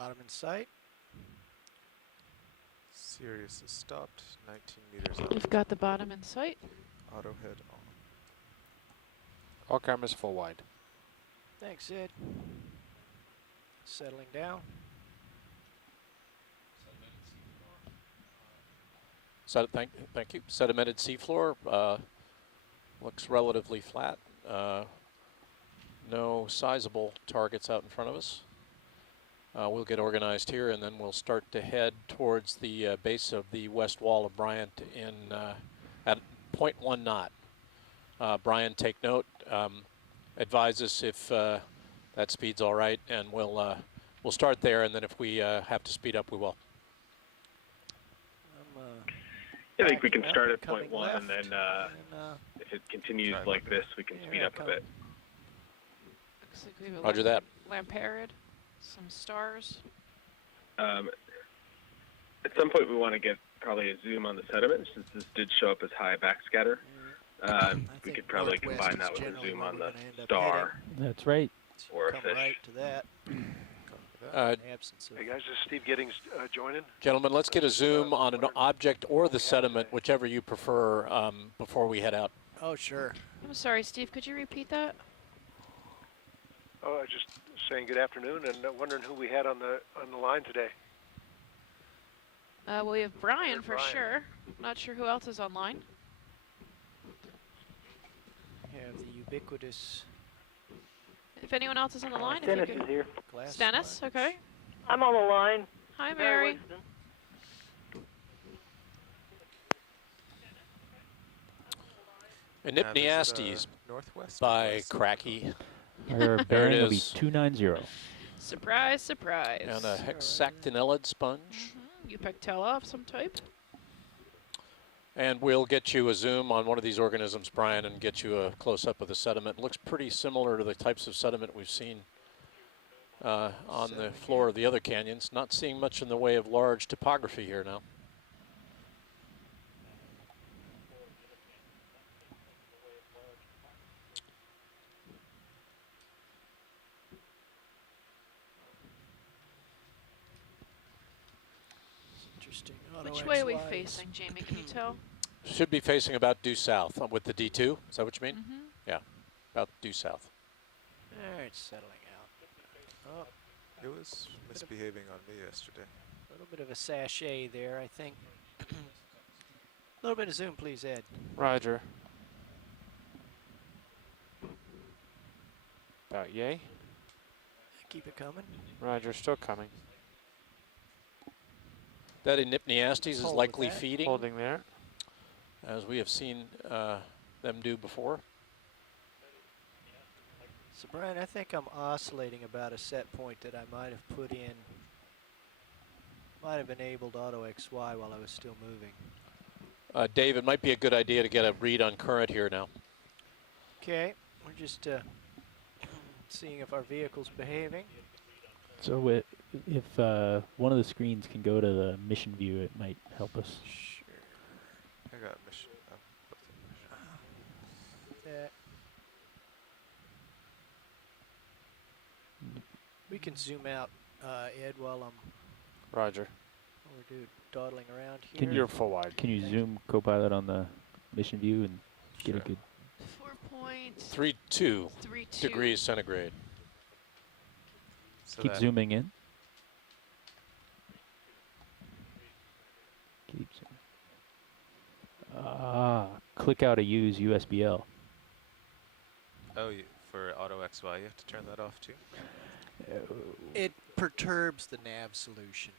Bottom in sight. Sirius is stopped, 19 meters out. We've got the bottom in sight. Auto head on. All cameras full wide. Thanks, Ed. Settling down. Thank you. Sedimented seafloor looks relatively flat. No sizable targets out in front of us. We'll get organized here, and then we'll start to head towards the base of the west wall of Bryant at 0.1 knot. Bryant, take note. Advise us if that speed's all right, and we'll start there, and then if we have to speed up, we will. I think we can start at 0.1, and then if it continues like this, we can speed up a bit. Looks like we have Roger that. Lamperid, some stars. At some point, we want to get probably a zoom on the sediment, since this did show up as high backscatter. We could probably combine that with a zoom on the star. That's right. Or a Come fish. right to that. Hey guys, is Steve Giddings joining? Gentlemen, let's get a zoom on an object or the sediment, whichever you prefer, before we head out. Oh, sure. I'm sorry, Steve, could you repeat that? Oh, I was just saying good afternoon and wondering who we had on the line today. Well, we have Brian for Brian. sure. Not sure who else is online. We have the ubiquitous If anyone else is on the line, if Dennis you is could. here. glass. Stennis, sponge. okay. I'm on the line. Hi, Mary. Winston. Enipneastes Northwest. by west? Cracky. Our bearing will be is. 290. Surprise, surprise. And a hexactinellid sponge. Eupectella of some type. And we'll get you a zoom on one of these organisms, Brian, and get you a close-up of the sediment. It looks pretty similar to the types of sediment we've seen on the floor of the other canyons. Not seeing much in the way of large topography here now. Interesting. Which way are we Auto XY. facing, Jamie? Can you tell? Should be facing about due south with the D2. Is that what you mean? Mm-hmm. Yeah, about due south. All right, settling out. Oh, It was misbehaving on me yesterday. a little bit of a sachet there, I think. A little bit of zoom, please, Ed. Roger. About yay. Keep it coming. Roger, still coming. That Enipneastes is Hold with likely that. feeding, Holding there. as we have seen them do before. So, Brian, I think I'm oscillating about a set point that I might have put in. Might have enabled Auto XY while I was still moving. Dave, it might be a good idea to get a read on current here now. Okay, we're just seeing if our vehicle's behaving. So if one of the screens can go to the mission view, it might help us. Sure. I got mission. Both in mission. That. We can zoom out, Ed, while Roger. we're dawdling around here. Can You're full wide. Can you Thank zoom Copilot on the mission view and get a Sure. good? 3.2 4.32 degrees centigrade. So Keep that zooming in. Keep zooming. Click out a use USBL. Oh, for Auto XY, you have to turn that off too. It perturbs the nav solution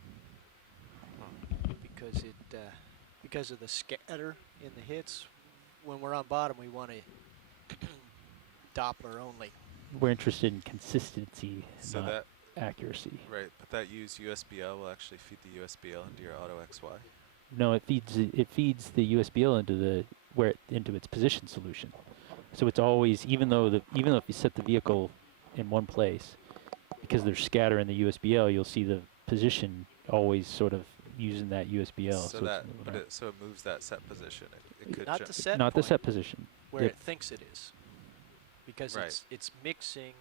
because of the scatter in the hits. When we're on bottom, we want a Doppler only. We're interested in consistency, So not that accuracy. right, but that use USBL will actually feed the USBL into your Auto XY. No, it feeds the USBL into its position solution. So it's always, even though if you set the vehicle in one place, because there's scatter in the USBL, you'll see the position always sort of using that USBL. So it's that, moving but around. it moves that set position. It could Not jump. the set Not the point set position. where Yep. it thinks it is, because Right. it's mixing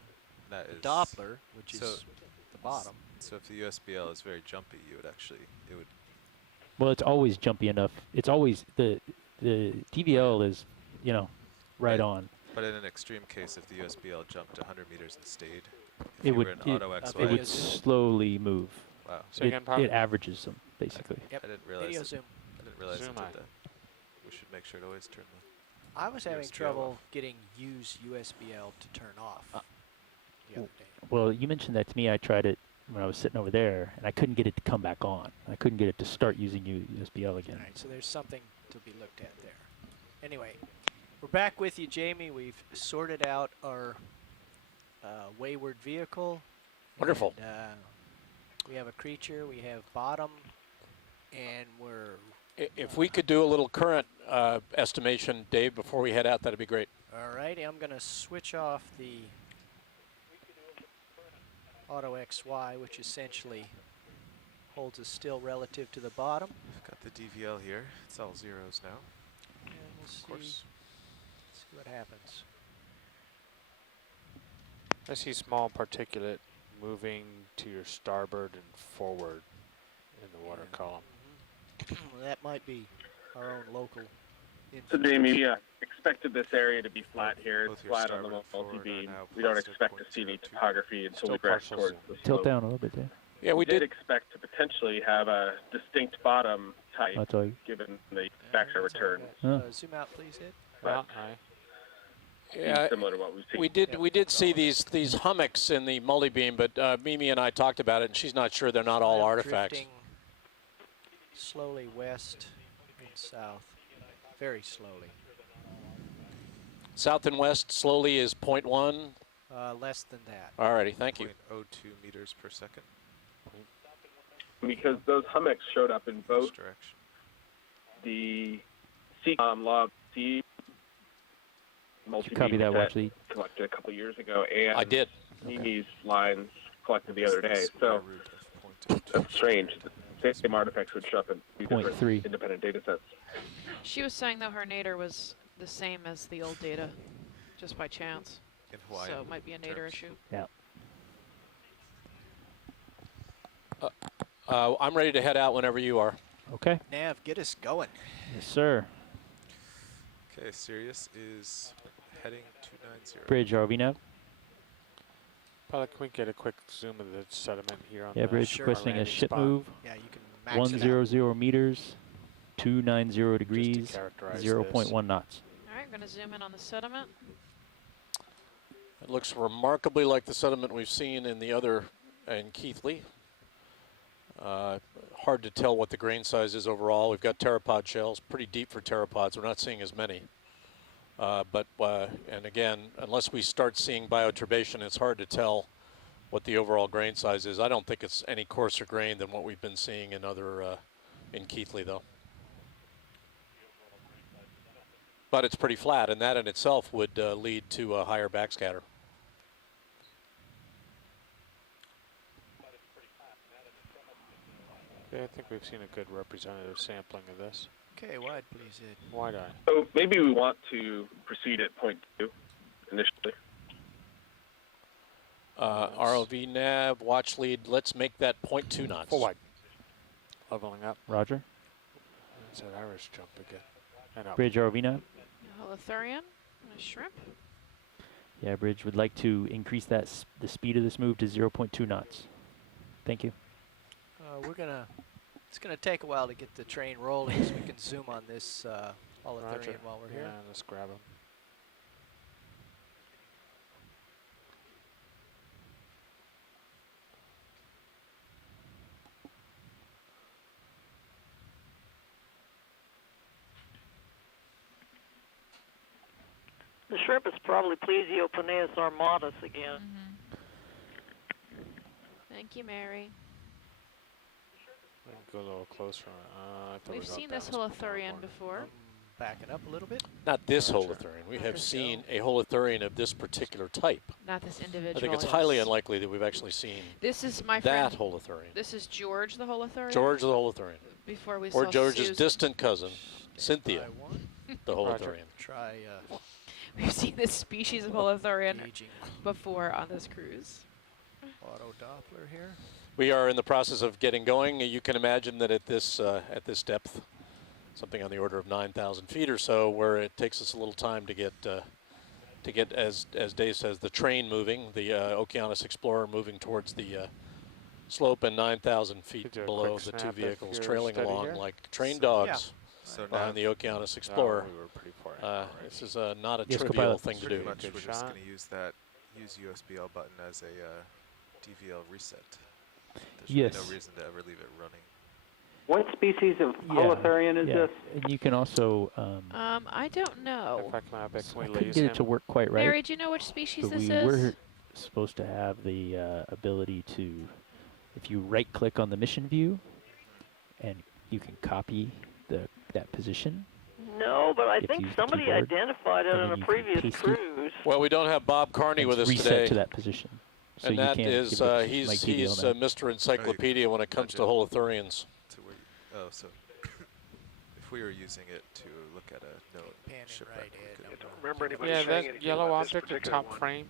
That the is Doppler, which so- is the bottom. So if the USBL is very jumpy, you would actually, it would, Well, it's always jumpy enough. It's always the DVL is, you know, right Right. on. but in an extreme case, if the USBL jumped 100 meters and stayed, if It you would were in it, auto XY, it would Video zoom. slowly move. wow, Say again, Pop? It averages them basically. Yep. I didn't realize Video it, zoom. I didn't realize Zoom it did eye. that. We should make sure to always turn the, I was having USBL trouble off. getting use USBL to turn off the other day. Well, you mentioned that to me. I tried it when I was sitting over there, and I couldn't get it to come back on. I couldn't get it to start using USBL again. All right, so there's something to be looked at there. Anyway, we're back with you, Jamie. We've sorted out our wayward vehicle. Wonderful. And, we have a creature, we have bottom, and we're If we could do a little current estimation, Dave, before we head out, that'd be great. all right. I'm going to switch off the auto XY, which essentially holds us still relative to the bottom. got the DVL here. It's all zeros now, And we'll of see, course. see what happens. I see small particulate moving to your starboard and forward in the water Yeah. column. Well, that might be our own local So influence. Jamie, expected this area to be flat here. Both It's your flat on the starboard and forward are multi-beam. now We don't positive expect to see any 0.02. topography until Still we rest partial towards zoom. the Tilt slope. down a little bit there. Yeah, we did. expect to potentially have a distinct bottom type, That's all. given the Yeah, backside that's all I return. got. Huh. Zoom out, please, Ed. Well, I Yeah, Similar to what we've seen. we did. Yep, We did that's see all. these hummocks in the multi-beam, but Mimi and I talked about it, and she's not sure they're not all Now artifacts. drifting slowly west and south, very slowly. South and west slowly is 0.1. Less than that. Alrighty, thank you. 0.02 meters per second. Because those hummocks showed up in Each both direction. the CCOM log C Did you multi-beam copy that, set watch lead? collected a couple years ago, and I did. Mimi's lines collected the other It's day. square So root of 0.02. that's strange. The same artifacts would show up in two different 0.3. independent data sets. She was saying though her nadir was the same as the old data, just by chance. In Hawaiian So it might be a nadir terms. issue. Yeah. I'm ready to head out whenever you are. Okay. Nav, get us going. Yes, sir. Okay, Sirius is heading 290. Bridge RV nav. Pilot, can we get a quick zoom of the sediment here on Yeah, the Bridge Sure. requesting a landing ship spot, move. Yeah, you can max it out. 100 meters, 290 just degrees, to characterize 0.1 knots. All right, going to zoom in on the sediment. It looks remarkably like the sediment we've seen in the other, in Keithley. Hard to tell what the grain size is overall. We've got pteropod shells, pretty deep for pteropods. We're not seeing as many. And again, unless we start seeing bioturbation, it's hard to tell what the overall grain size is. I don't think it's any coarser grain than what we've been seeing in other, in Keithley though. But it's pretty flat, and that in itself would lead to a higher backscatter. Yeah, I think we've seen a good representative sampling of this. Okay, wide, please, Ed. Wide eye. So maybe we want to proceed at 0.2 initially. ROV nav, watch lead, let's make that 0.2 knots. Full wide. Leveling up. Roger. It's that Irish jump again. And up. Bridge RV nav. A holothurian and a shrimp. Yeah, Bridge would like to increase that the speed of this move to 0.2 knots. Thank you. It's gonna take a while to get the train rolling, so we can zoom on this holothurian Roger. while we're Yeah, here. let's grab him. The shrimp is probably Plesioponeus armatus again. Thank you, Mary. We can go a little closer. I thought We've we got seen this bounced before holothurian corner. before. Backing up a little bit. Not this Roger. holothurian. We Roger. have seen a holothurian of this particular type. Not this individual. I think it's yes. highly unlikely that we've actually seen This is my that friend. holothurian. This is George the holothurian. George the holothurian. Before we Or saw George's Susan. distant cousin, Cynthia, Try one. the Roger. holothurian. Try We've seen this species of holothurian gauging. before on this cruise. Auto Doppler here. We are in the process of getting going. You can imagine that at this depth, something on the order of 9,000 feet or so, where it takes us a little time to get as Dave says, the train moving, the Okeanos Explorer moving towards the slope, and 9,000 feet Could do a below quick the two snap if vehicles you're trailing steady along here. like trained So- dogs So behind the now Okeanos Oh, Explorer. we were pretty far in This is not a Yes, trivial co-pilot. thing to pretty do. much Good we're just shot. going to use USBL button as a DVL reset. There's Yes. really no reason to ever leave it running. What species of holothurian is this? And you can also, I don't know. If I come out back, I can we couldn't lose get him? it to work quite right. Mary, do you know which species But this we is? were supposed to have the ability to, if you right-click on the mission view, and you can copy that position. No, but I If you think use the somebody keyboard, identified it and on then a you can previous paste it. cruise. Well, we don't have Bob Carney and with us it's reset today. to that position. So And you that can't is, give it to he's Mike DVL now. Mr. Encyclopedia when it comes to nudge holothurians. To where oh, so if we were using it to look at a known Panning shipwreck, right, we Ed. could No, I no. don't remember anybody Yeah, saying that anything yellow about this object, the particular top one. frame,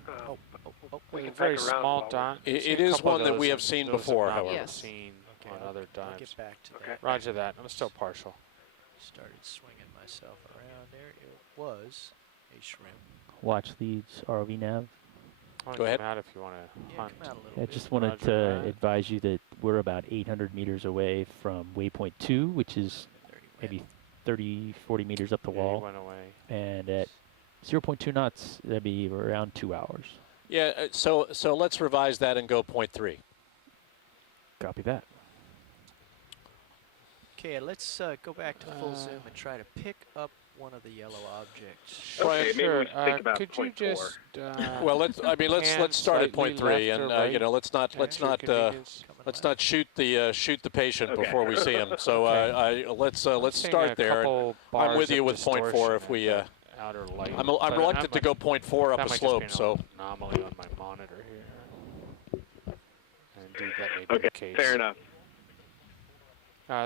We a can very back around small while we're- dot. It- I've seen it a is couple one of that those we have and seen those before, not however. Yes. seen Okay, on I'll- other I'll dives. get back to Okay. that. Roger that. I'm still partial. Started swinging myself around there. It was a shrimp. Watch leads, ROV nav. I wanna Go ahead. come out if you want to Yeah, hunt. come out a little I bit. just wanted Roger to that. advise you that we're about 800 meters away from waypoint 2, which is 30 maybe went. 30, 40 meters up the Yeah, he wall. went away. And at 0.2 knots, that'd be around 2 hours. Yeah, so let's revise that and go 0.3. Copy that. Okay, let's go back to full zoom and try to pick up one of the yellow objects. Okay, Brian, maybe Sure. we should think about Could you 0.4. just well, let's pan start at slightly 0.3, left and or right you know, let's not at your convenience? Coming let's left. not shoot the patient Okay. before we see him. So Okay. let's I'm seeing start a there. couple I'm bars with you of with 0.4 if distortion we. at the outer light, I'm but reluctant to that go 0.4 up that a might slope. just be So an anomaly on my monitor here. Indeed, that may be Okay, the case. fair enough.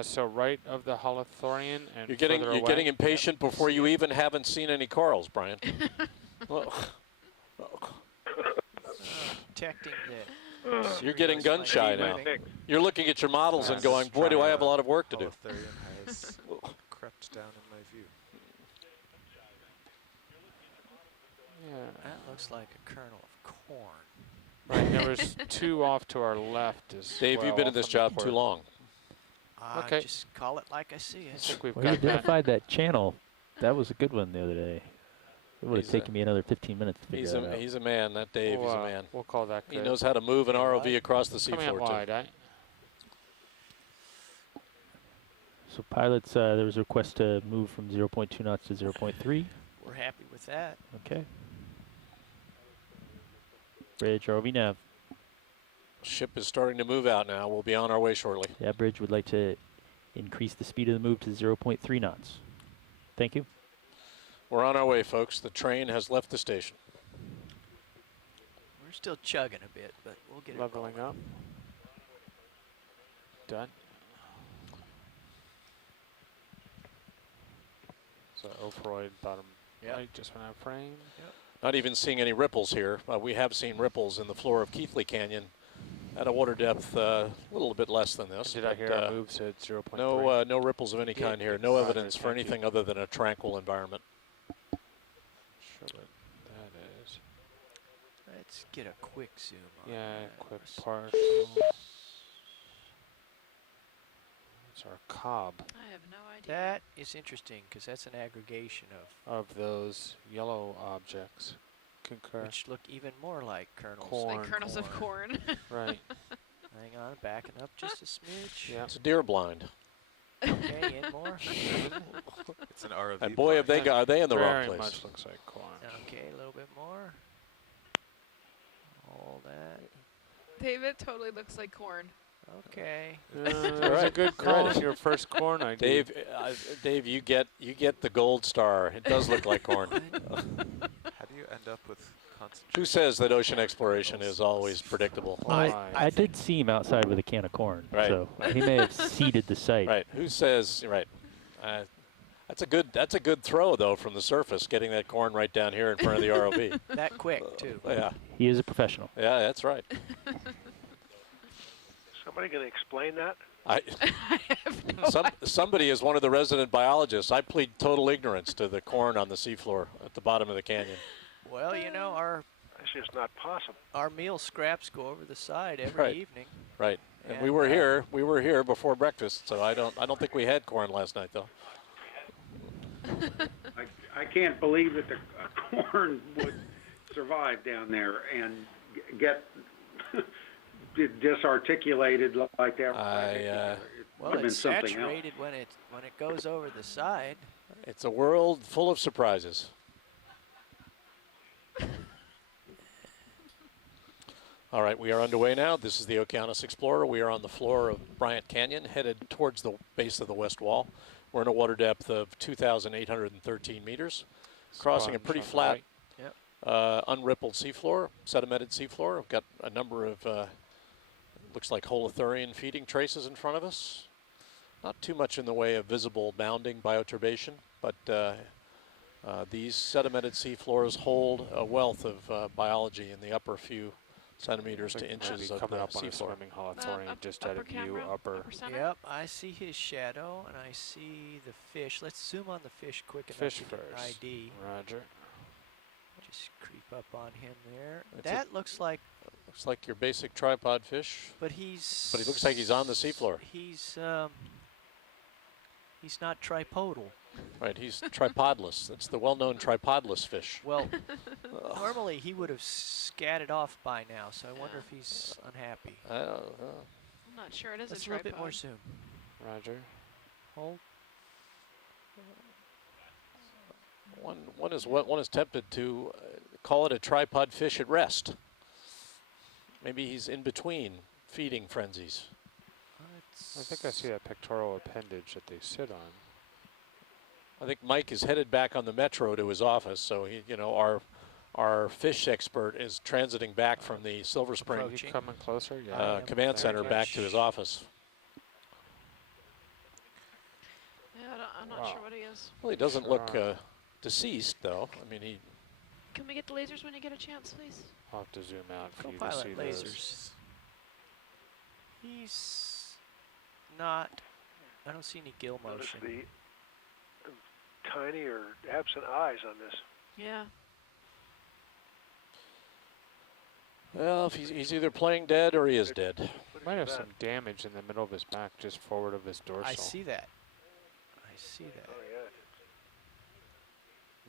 So right of the holothurian and you're getting further away. getting impatient before you even haven't seen any corals, Brian. Well, Detecting that. Ugh. you're getting gun Like shy moving. now. Six. You're looking at your models and Yes. going, boy, do I have a lot of work to do. Holothurian has crept down in my view. Yeah. That looks like a kernel of corn. Right, there was two off to our left as Dave, well you've been in off this on the job port. too long. Okay. Just call it like I see I it. think we've Well, you got that. identified that channel. That was a good one the other day. It would have He's a- taken me another 15 minutes to figure that out. He's a man. That Dave, We'll, he's a man. We'll call that He good. knows how to move an Yeah, ROV wide. across the Coming out seafloor too. wide, eh? So pilots, there was a request to move from 0.2 knots to 0.3. We're happy with that. Okay. Bridge, ROV nav. Ship is starting to move out now. We'll be on our way shortly. Yeah, Bridge would like to increase the speed of the move to 0.3 knots. Thank you. We're on our way, folks. The train has left the station. We're still chugging a bit, but we'll get Leveling it rolling. up. Done. So Opheroid bottom Yep. right just went out of frame. Not even seeing any ripples here. We have seen ripples in the floor of Keithley Canyon at a water depth a little bit less than this. And did I but, hear our moves at 0.3? no ripples of any Yeah, kind here. No Roger, evidence for thank you. anything other than a tranquil environment. Sure what that is. Let's get a quick zoom on Yeah, that. quick Let's- partial. It's our cob I have no idea. That is interesting because that's an aggregation of of those yellow objects. Concur. which look even more like kernels. Corn. Like kernels of corn. Right. Hang on, backing up just a smidge. Yeah. It's a deer blind. Okay, in more. It's an ROV. And boy, have they blind. got, are they in the wrong Very place. much looks like corn. Okay, a little bit more. All that. David totally looks like corn. Okay. That was a Right. good call on your first corn idea. Dave, you get the gold star. It does look like corn. How do you end up with concentration? Who says that ocean exploration is always predictable? I did see him outside with a can of corn, Right. so he may have seeded the site. Right. Who says right? That's a good throw though from the surface, getting that corn right down here in front of the ROV. That quick, too. Yeah. He is a professional. Yeah, that's right. Somebody going to explain that? I have no Somebody is one of the resident biologists. I plead total ignorance to the corn on the seafloor at the bottom of the canyon. Well, you know, That's just not possible. our meal scraps go over the side every Right. evening. Right. And we And, were here. We were here before breakfast, so I don't think we had corn last night, though. I can't believe that the corn would survive down there and get disarticulated like that. Well, it's saturated when it goes over the side. It's a world full of surprises. All right, we are underway now. This is the Okeanos Explorer. We are on the floor of Bryant Canyon, headed towards the base of the west wall. We're in a water depth of 2,813 meters, crossing a pretty flat, unrippled seafloor, sedimented seafloor. We've got a number of, looks like holothurian feeding traces in front of us. Not too much in the way of visible bounding bioturbation, but these sedimented seafloors hold a wealth of biology in the upper few centimeters to inches of coming the up on a seafloor. swimming holothurian just out of view, upper. Yep, I see his shadow and I see the fish. Let's zoom on the fish quick enough Fish to get an first. ID. Roger. Just creep up on him there. It's That looks like your basic tripod fish. But he's. But he looks like he's on the seafloor. He's not tripodal. Right, he's tripodless. That's the well-known tripodless fish. Well, normally he would have scattered off by now, so I wonder if he's unhappy. I don't know. I'm not sure it is Let's a a little tripod. bit more zoom. Roger. Hold. One is tempted to call it a tripod fish at rest. Maybe he's in between feeding frenzies. I think I see that pectoral appendage that they sit on. I think Mike is headed back on the metro to his office, so he, you know, our fish expert is transiting back from the Silver Spring Keep coming closer. Yeah. command center back to his office. Yeah, I'm not sure what he is. Well, he doesn't look deceased, though. I mean, he. Can we get the lasers when you get a chance, please? I'll have to zoom out for you to Co-pilot see lasers. those. He's not. I don't see any gill Notice motion. the tiny or absent eyes on this. Yeah. Well, if he's either playing dead or he is dead. Might have some damage in the middle of his back, just forward of his dorsal. I see that. I see that. Oh yeah.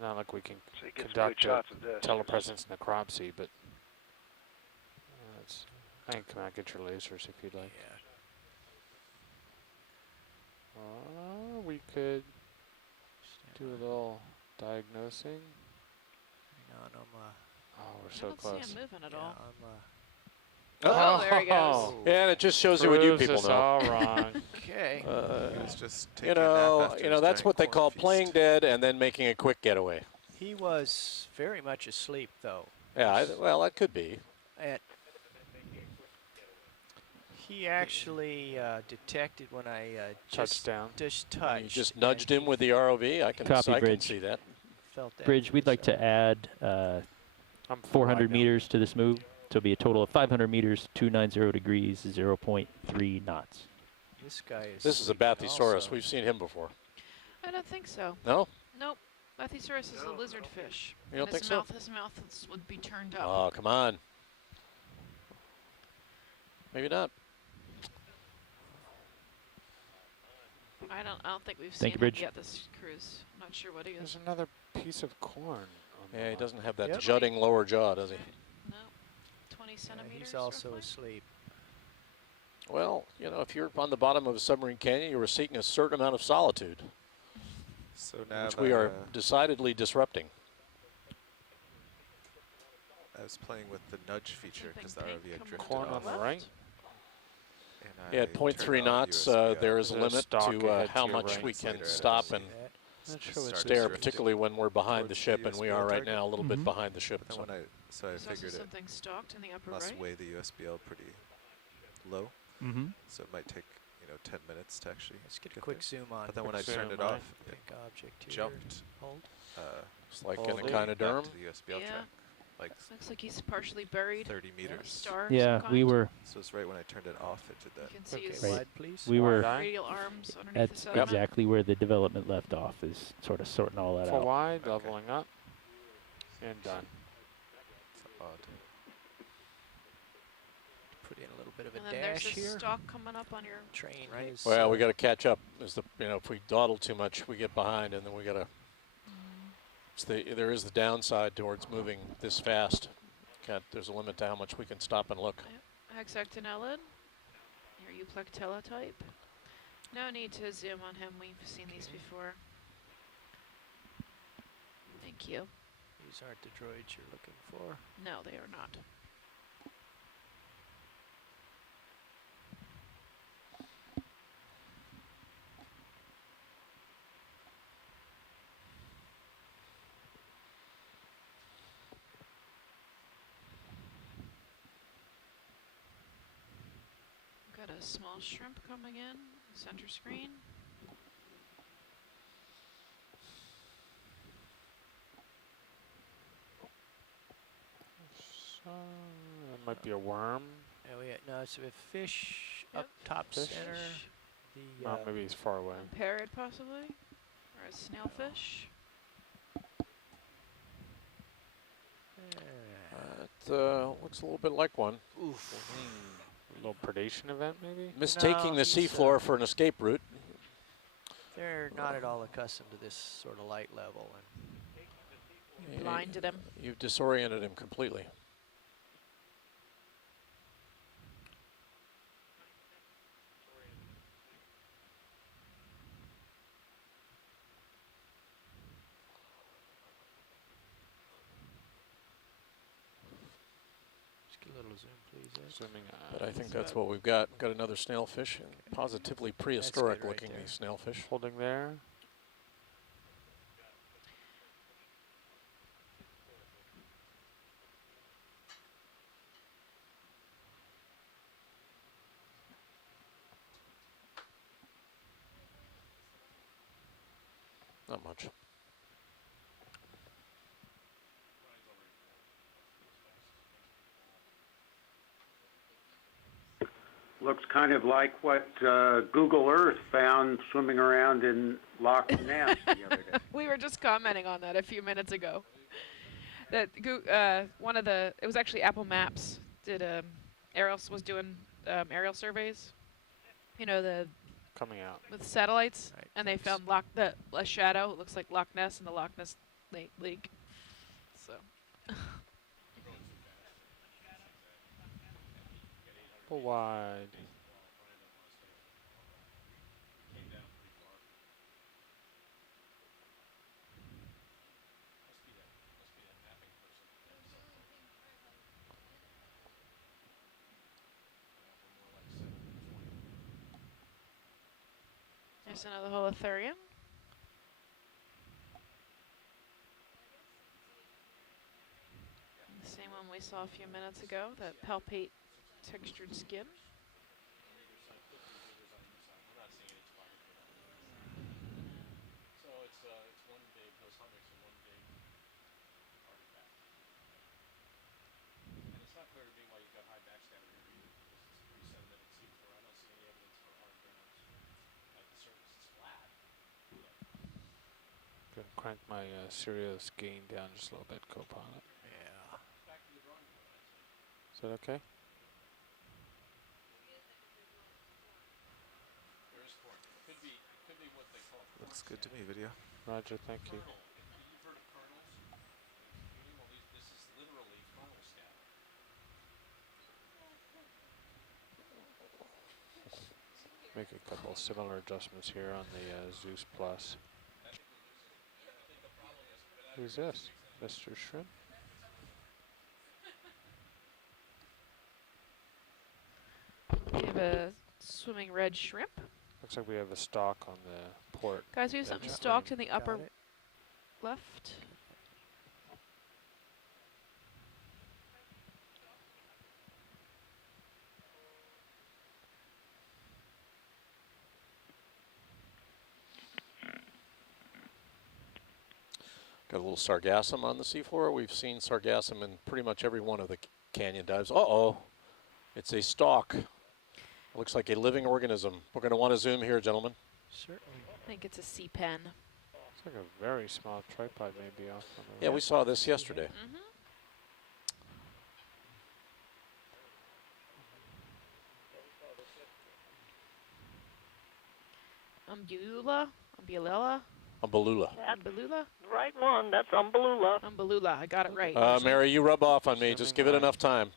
Not like we can So you get some conduct good a shots of this. telepresence necropsy, but I can come out and get your lasers if you'd like. Yeah. We could do a little diagnosing. Hang on, Oh, we're I so don't close. see him moving at yeah, all. Oh, there he goes. Yeah, and it just shows you what you Proves people us know. all wrong. Okay. He was just taking You a nap know, after his that's giant what they corn call feast. playing dead and then making a quick getaway. He was very much asleep, though. Yeah, well, that could be. He actually detected when I just Touchdown. touched. You just nudged him with the ROV. I can Copy, I can Bridge. see that. Felt that. Bridge, we'd like to add I'm 400 fine now. meters to this move. So it'll be a total of 500 meters, 290 degrees, 0.3 knots. This guy is. This is a sleeping Bathysaurus. also. We've seen him before. I don't think so. No? Nope. Bathysaurus is a lizard fish. You don't And think so? His mouth would be turned up. Oh, come on. Maybe not. I don't think we've seen Thank you, him Bridge. yet this cruise. I'm not sure what he is. There's another piece of corn. On the Yeah, he line. doesn't have that Yep. jutting lower jaw, does he? No. 20 Yeah, centimeters. he's also roughly? asleep. Well, you know, if you're on the bottom of a submarine canyon, you were seeking a certain amount of solitude, So now which we are decidedly disrupting. I was playing with the nudge feature because the ROV had drifted Corn off. on the right. And Yeah, at I 0.3 turned on knots, USB there is a There's a limit stalk to ahead how to your much right. we can Later, stop I and That. Not It sure what's started stare, drifting particularly when we're behind the towards ship, the and we USBL are right target. now a little bit Mhm. behind the ship. But then So. when so I There's also figured it something stalked in the upper must right. weigh the USBL pretty low, Mm-hmm. so it might take 10 minutes to actually Let's get a get quick there. zoom on. But then when I Quick turned zoom, it right. off, it Pink object here. jumped Hold. It's like Hold an it. echinoderm. back to the USBL Yeah. track. like Looks like he's partially buried 30 in a meters. star of Yeah, some we kind. were So it's right when I turned it off, it did You that. can see Okay, his Right. wide, please. we were Wide-eye. radial arms underneath the that's sediment. exactly where the development left off, is sort of sorting all that Full out. wide, Okay. leveling up, and done. It's odd. Put in a little bit of a And then there's dash this here. stalk coming up on your Train right. is, Well, we got to catch up. If we dawdle too much, we get behind, and then we got to. There is the downside towards moving this fast. There's a limit to how much we can stop and look. hexactinellid, your Euplectella type. No need to zoom on him. We've seen these before. Thank you. These aren't the droids you're looking for. No, they are not. Got a small shrimp coming in, center screen. So, that might be a worm. Yeah, no, it's a fish Yep. up top Fish. center. The Oh, maybe he's far away. A parrot, possibly, or a snailfish. It looks a little bit like one. Oof. A little predation event, maybe? Mistaking No, the he's, seafloor for an escape route. They're not at all accustomed to this sort of light level, and Blinded him. You've disoriented him completely. just get a little zoom, please. Ed. Zooming. But I think that's what we've got. Got another snailfish, and positively prehistoric right looking there. these snailfish. Holding there. Not much. Looks kind of like what Google Earth found swimming around in Loch Ness the other day. We were just commenting on that a few minutes ago. That it was actually Apple Maps did was doing aerial surveys. You know, Coming out. with satellites, Right, and they thanks. found a shadow. It looks like Loch Ness and the Loch Ness Lake. So Full wide. there's another Holothurian. The same one we saw a few minutes ago, that palpate textured skin. So it's one big, those hummocks are one big artifact. And it's not clear to me why you've got high backscatter here either, because it's pretty sedimented seafloor. I don't see any evidence for hard grounds. Like the surface is flat. Gonna crank my Sirius gain down just a little bit, Copilot. Yeah. Is that okay? There is corn. Could be what they call Looks good to me, video. Roger, thank you. kernel. You've heard of kernels? Well, this is literally kernel scatter. Make a couple similar adjustments here on the Zeus Plus. Who's this? Mr. Shrimp? We have a swimming red shrimp. Looks like we have a stock on the port. Guys, we have Yeah, something just stalked in the Got upper it. left. Got a little sargassum on the seafloor. We've seen sargassum in pretty much every one of the canyon dives. Uh-oh, it's a stalk. Looks like a living organism. We're going to want to zoom here, gentlemen. Certainly. I think it's a sea pen. It's like a very small tripod maybe off on the Yeah, right. we saw this yesterday. Umbula? Umbulella? Umbellula. Umbellula? Right one, that's Umbellula. Umbellula, I got it right. Mary, you rub off on me. Just give it Zooming enough time.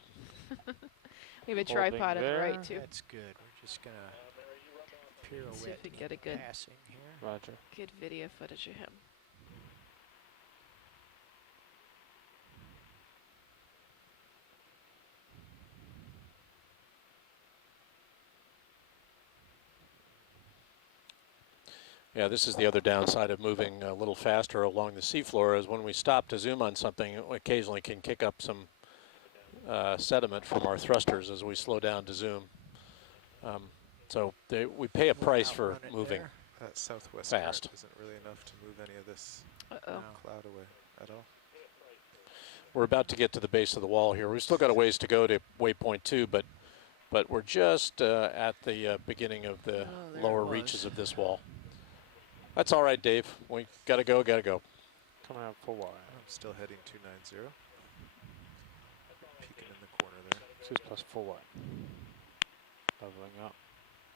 We have a Holding tripod in the right, there. too. That's good. We're just going to pirouette See if we can get a good, passing here. Roger. good video footage of him. Yeah, this is the other downside of moving a little faster along the seafloor is when we stop to zoom on something, it occasionally can kick up some sediment from our thrusters as we slow down to zoom. So we pay a price for Outrun it moving. there. That southwest Fast. part isn't really enough to move any of this Uh-oh. cloud away at all. We're about to get to the base of the wall here. We've still got a ways to go to waypoint 2, but we're just at the beginning of the there lower it was. reaches of this wall. That's all right, Dave. We gotta go, gotta go. Coming out full wide. I'm still heading 290. Peeking in the corner there. 6 plus full wide. Leveling up.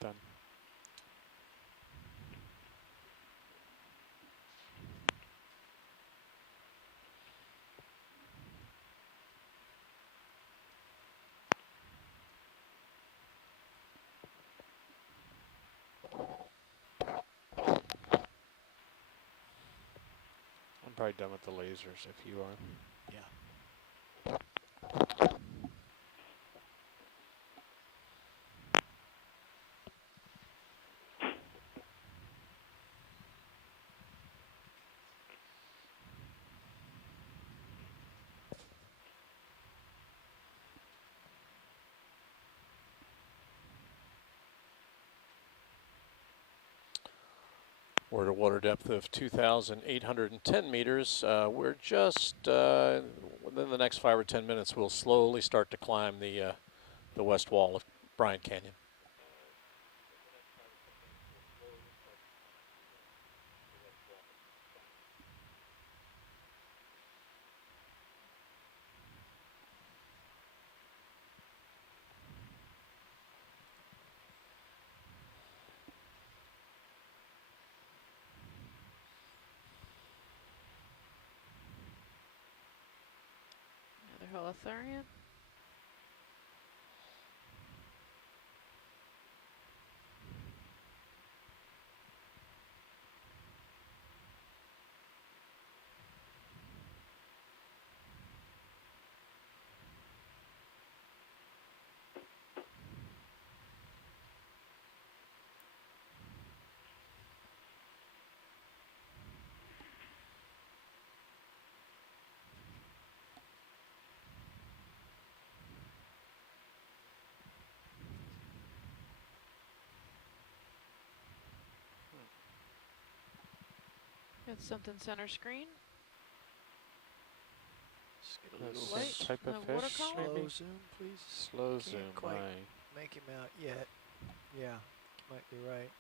Done. I'm probably done with the lasers if you are. Yeah. We're at a water depth of 2,810 meters. We're just within the next 5 or 10 minutes, we'll slowly start to climb the west wall of Bryant Canyon. Another holothurian. Got something center screen. Just get a The little light. same type of The water fish, column? maybe? slow zoom, please. Slow Can't zoom. quite Aye. make him out yet. Yeah, might be right.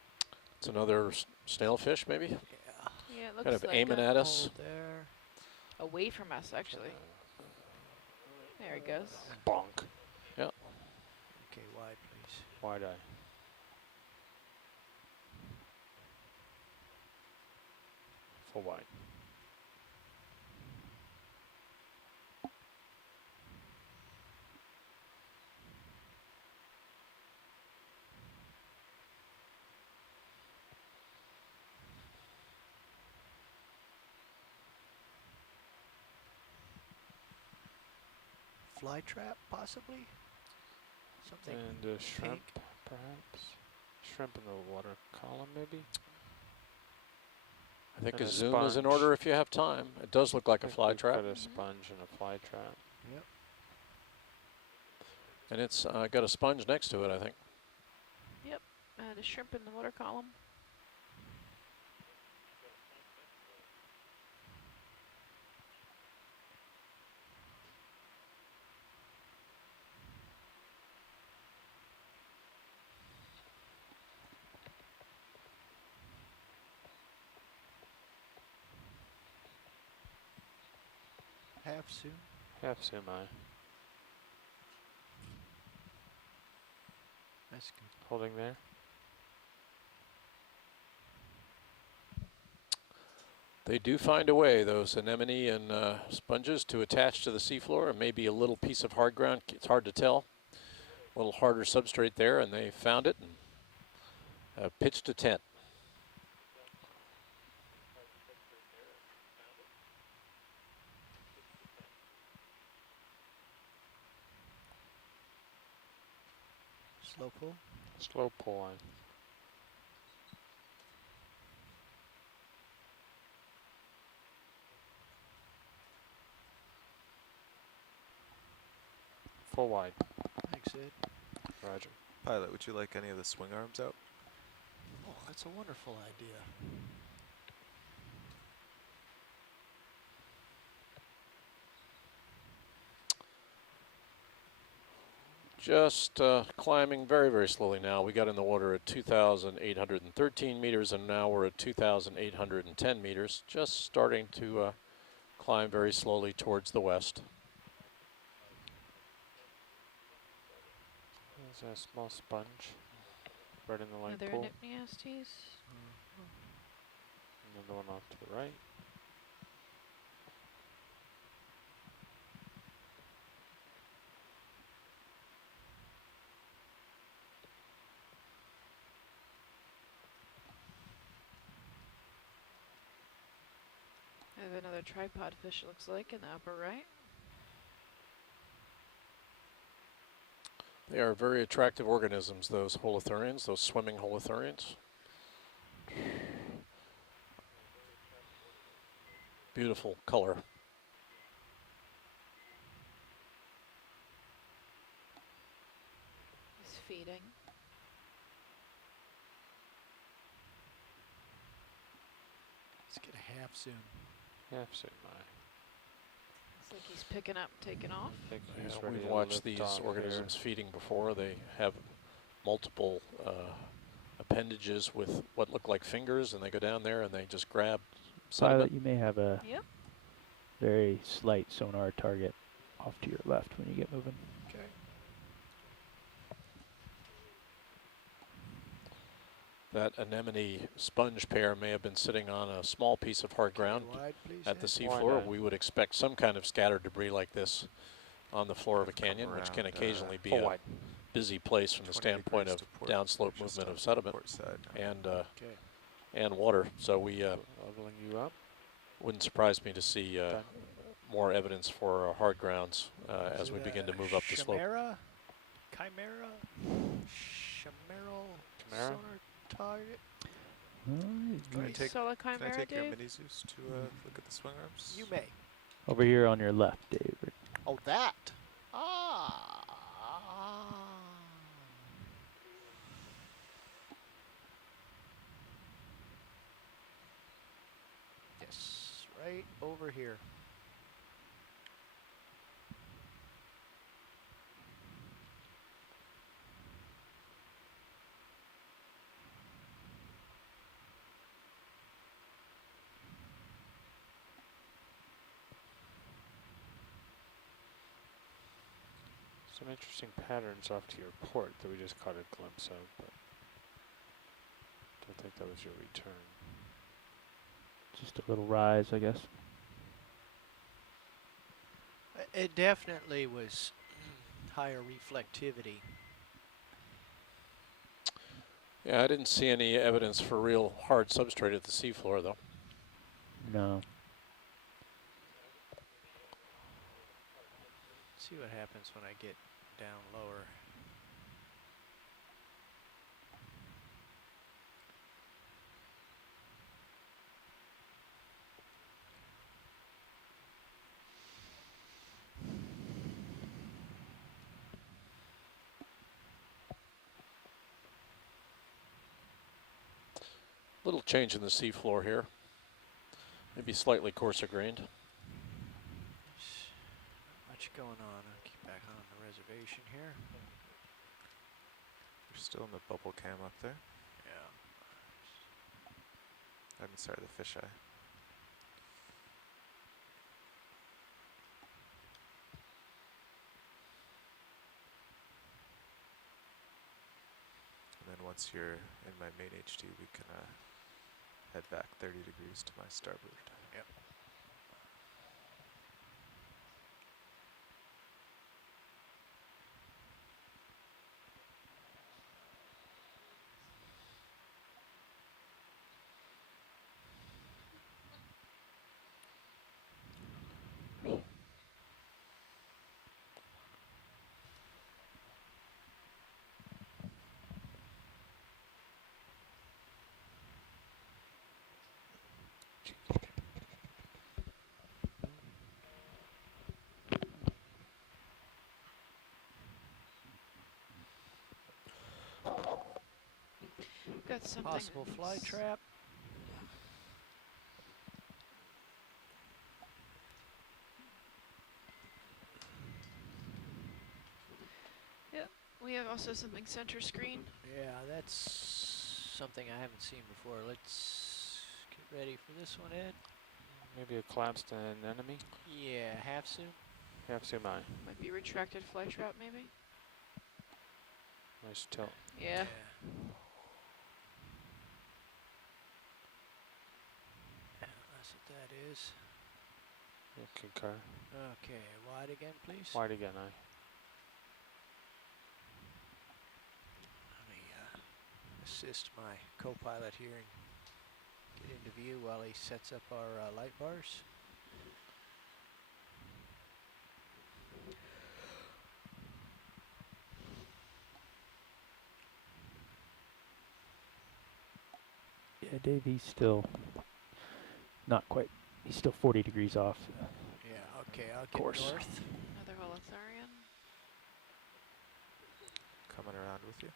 It's another snailfish, maybe? Yeah. Yeah, it looks Kind of like aiming a- at us. Hold there. away from us, actually. There he goes. Bonk. Okay, wide, please. Wide eye. Full wide. Fly trap, possibly? Something. And a shrimp, pink. perhaps? Shrimp in the water column, maybe? I think And a a zoom is in sponge. order if you have time. It does look like a I think fly we've trap. got a sponge and a fly trap. Yep. And it's got a sponge next to it, I think. And a shrimp in the water column. half soon. Half semi. That's good. Holding there. They do find a way, those anemone and sponges, to attach to the seafloor, and maybe a little piece of hard ground. It's hard to tell. A little harder substrate there, and they found it and pitched a tent. Slow pull. Slow pull line. Full wide. Thanks, Ed. Roger. Pilot, would you like any of the swing arms out? Oh, that's a wonderful idea. Just climbing very, very slowly now. We got in the water at 2,813 meters, and now we're at 2,810 meters. Just starting to climb very slowly towards the west. There's a small sponge right in the line Another pool. Anemniastes. Another one off to the right. I have another tripod fish, it looks like, in the upper right. They are very attractive organisms, those holothurians, those swimming holothurians. Beautiful color. He's feeding. Let's get a half soon. Half semi. Looks like he's picking up, taking off. I think Yeah, he's ready we've to watched lift these off organisms here. feeding before. They have multiple appendages with what look like fingers, and they go down there and they just grab sediment. Pilot, you may have a Yep. very slight sonar target off to your left when you get moving. Okay. That anemone sponge pair may have been sitting on a small piece of hard ground Wide, please, at the Ed. seafloor. Wide. We would expect some kind of scattered debris like this on the floor of a Come canyon, which can around, occasionally be Full a wide. busy place from the 20 standpoint degrees of to port. downslope We're just movement off of the sediment port side now. Okay. and water. So we Leveling you up. wouldn't surprise me to see Done. more evidence for hard grounds as Is we it begin a to move up the slope. Chimera? Chimeral? Chimera? Sonar target? Can I take, Solar can I Chimera, take your Dave? mini Zeus to look at the swing arms? You may. Over here on your left, Dave. Oh, that. Ah. Yes, right over here. Some interesting patterns off to your port that we just caught a glimpse of, but don't think that was your return. Just a little rise, I guess. It definitely was higher reflectivity. Yeah, I didn't see any evidence for real hard substrate at the seafloor, though. No. See what happens when I get down lower. Little change in the seafloor here. Maybe slightly coarser grained. Not much going on. I'll keep back on the reservation here. You're still in the bubble cam up there. Yeah. I haven't started the fisheye. once you're in my main HT, we can head back 30 degrees to my starboard. Yep. Got something. Possible fly trap. Yep. We have also something center screen. Yeah, that's something I haven't seen before. Let's get ready for this one, Ed. Maybe a collapsed anemone. Yeah, half zoom. Half zoom eye. Might be retracted fly trap, maybe. Nice tilt. Yeah. That's what that is. Yeah, concur. Okay, wide again, please. Wide again, eye. Let me assist my co-pilot here and get into view while he sets up our light bars. Yeah, Dave, he's still not quite. He's still 40 degrees off. Yeah, okay, I'll get course. north. Another Holothurian. Coming around with you.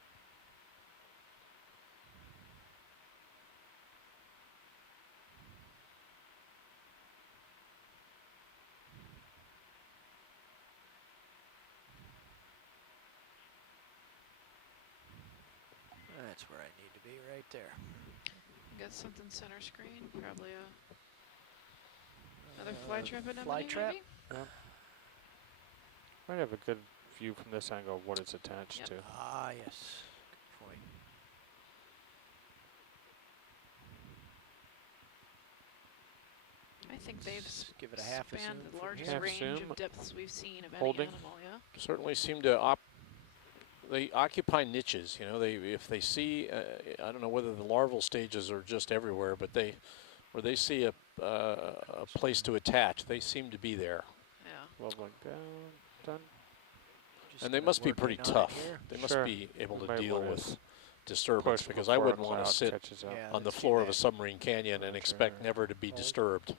That's where I need to be, right there. Got something center screen. Probably another fly trap anemone, Fly trap? maybe? Yeah. Might have a good view from this angle of what it's attached Yep. to. Ah, yes. Good point. I think they've Give it a half a spanned zoom the from largest here. Half range zoom. of depths we've seen of Holding. any animal, yeah? Certainly seem to they occupy niches. You know, if they see, I don't know whether the larval stages are just everywhere, but where they see a place to attach, they seem to be there. Yeah. Leveling down. Done. Just And they gonna must be work pretty in on it tough. here. They must Sure. be able We to might deal wanna with disturbance, push because I before wouldn't the want to cloud sit catches up. Yeah, on the let's do floor of a that. submarine canyon and expect Roger. never to be Hold. disturbed.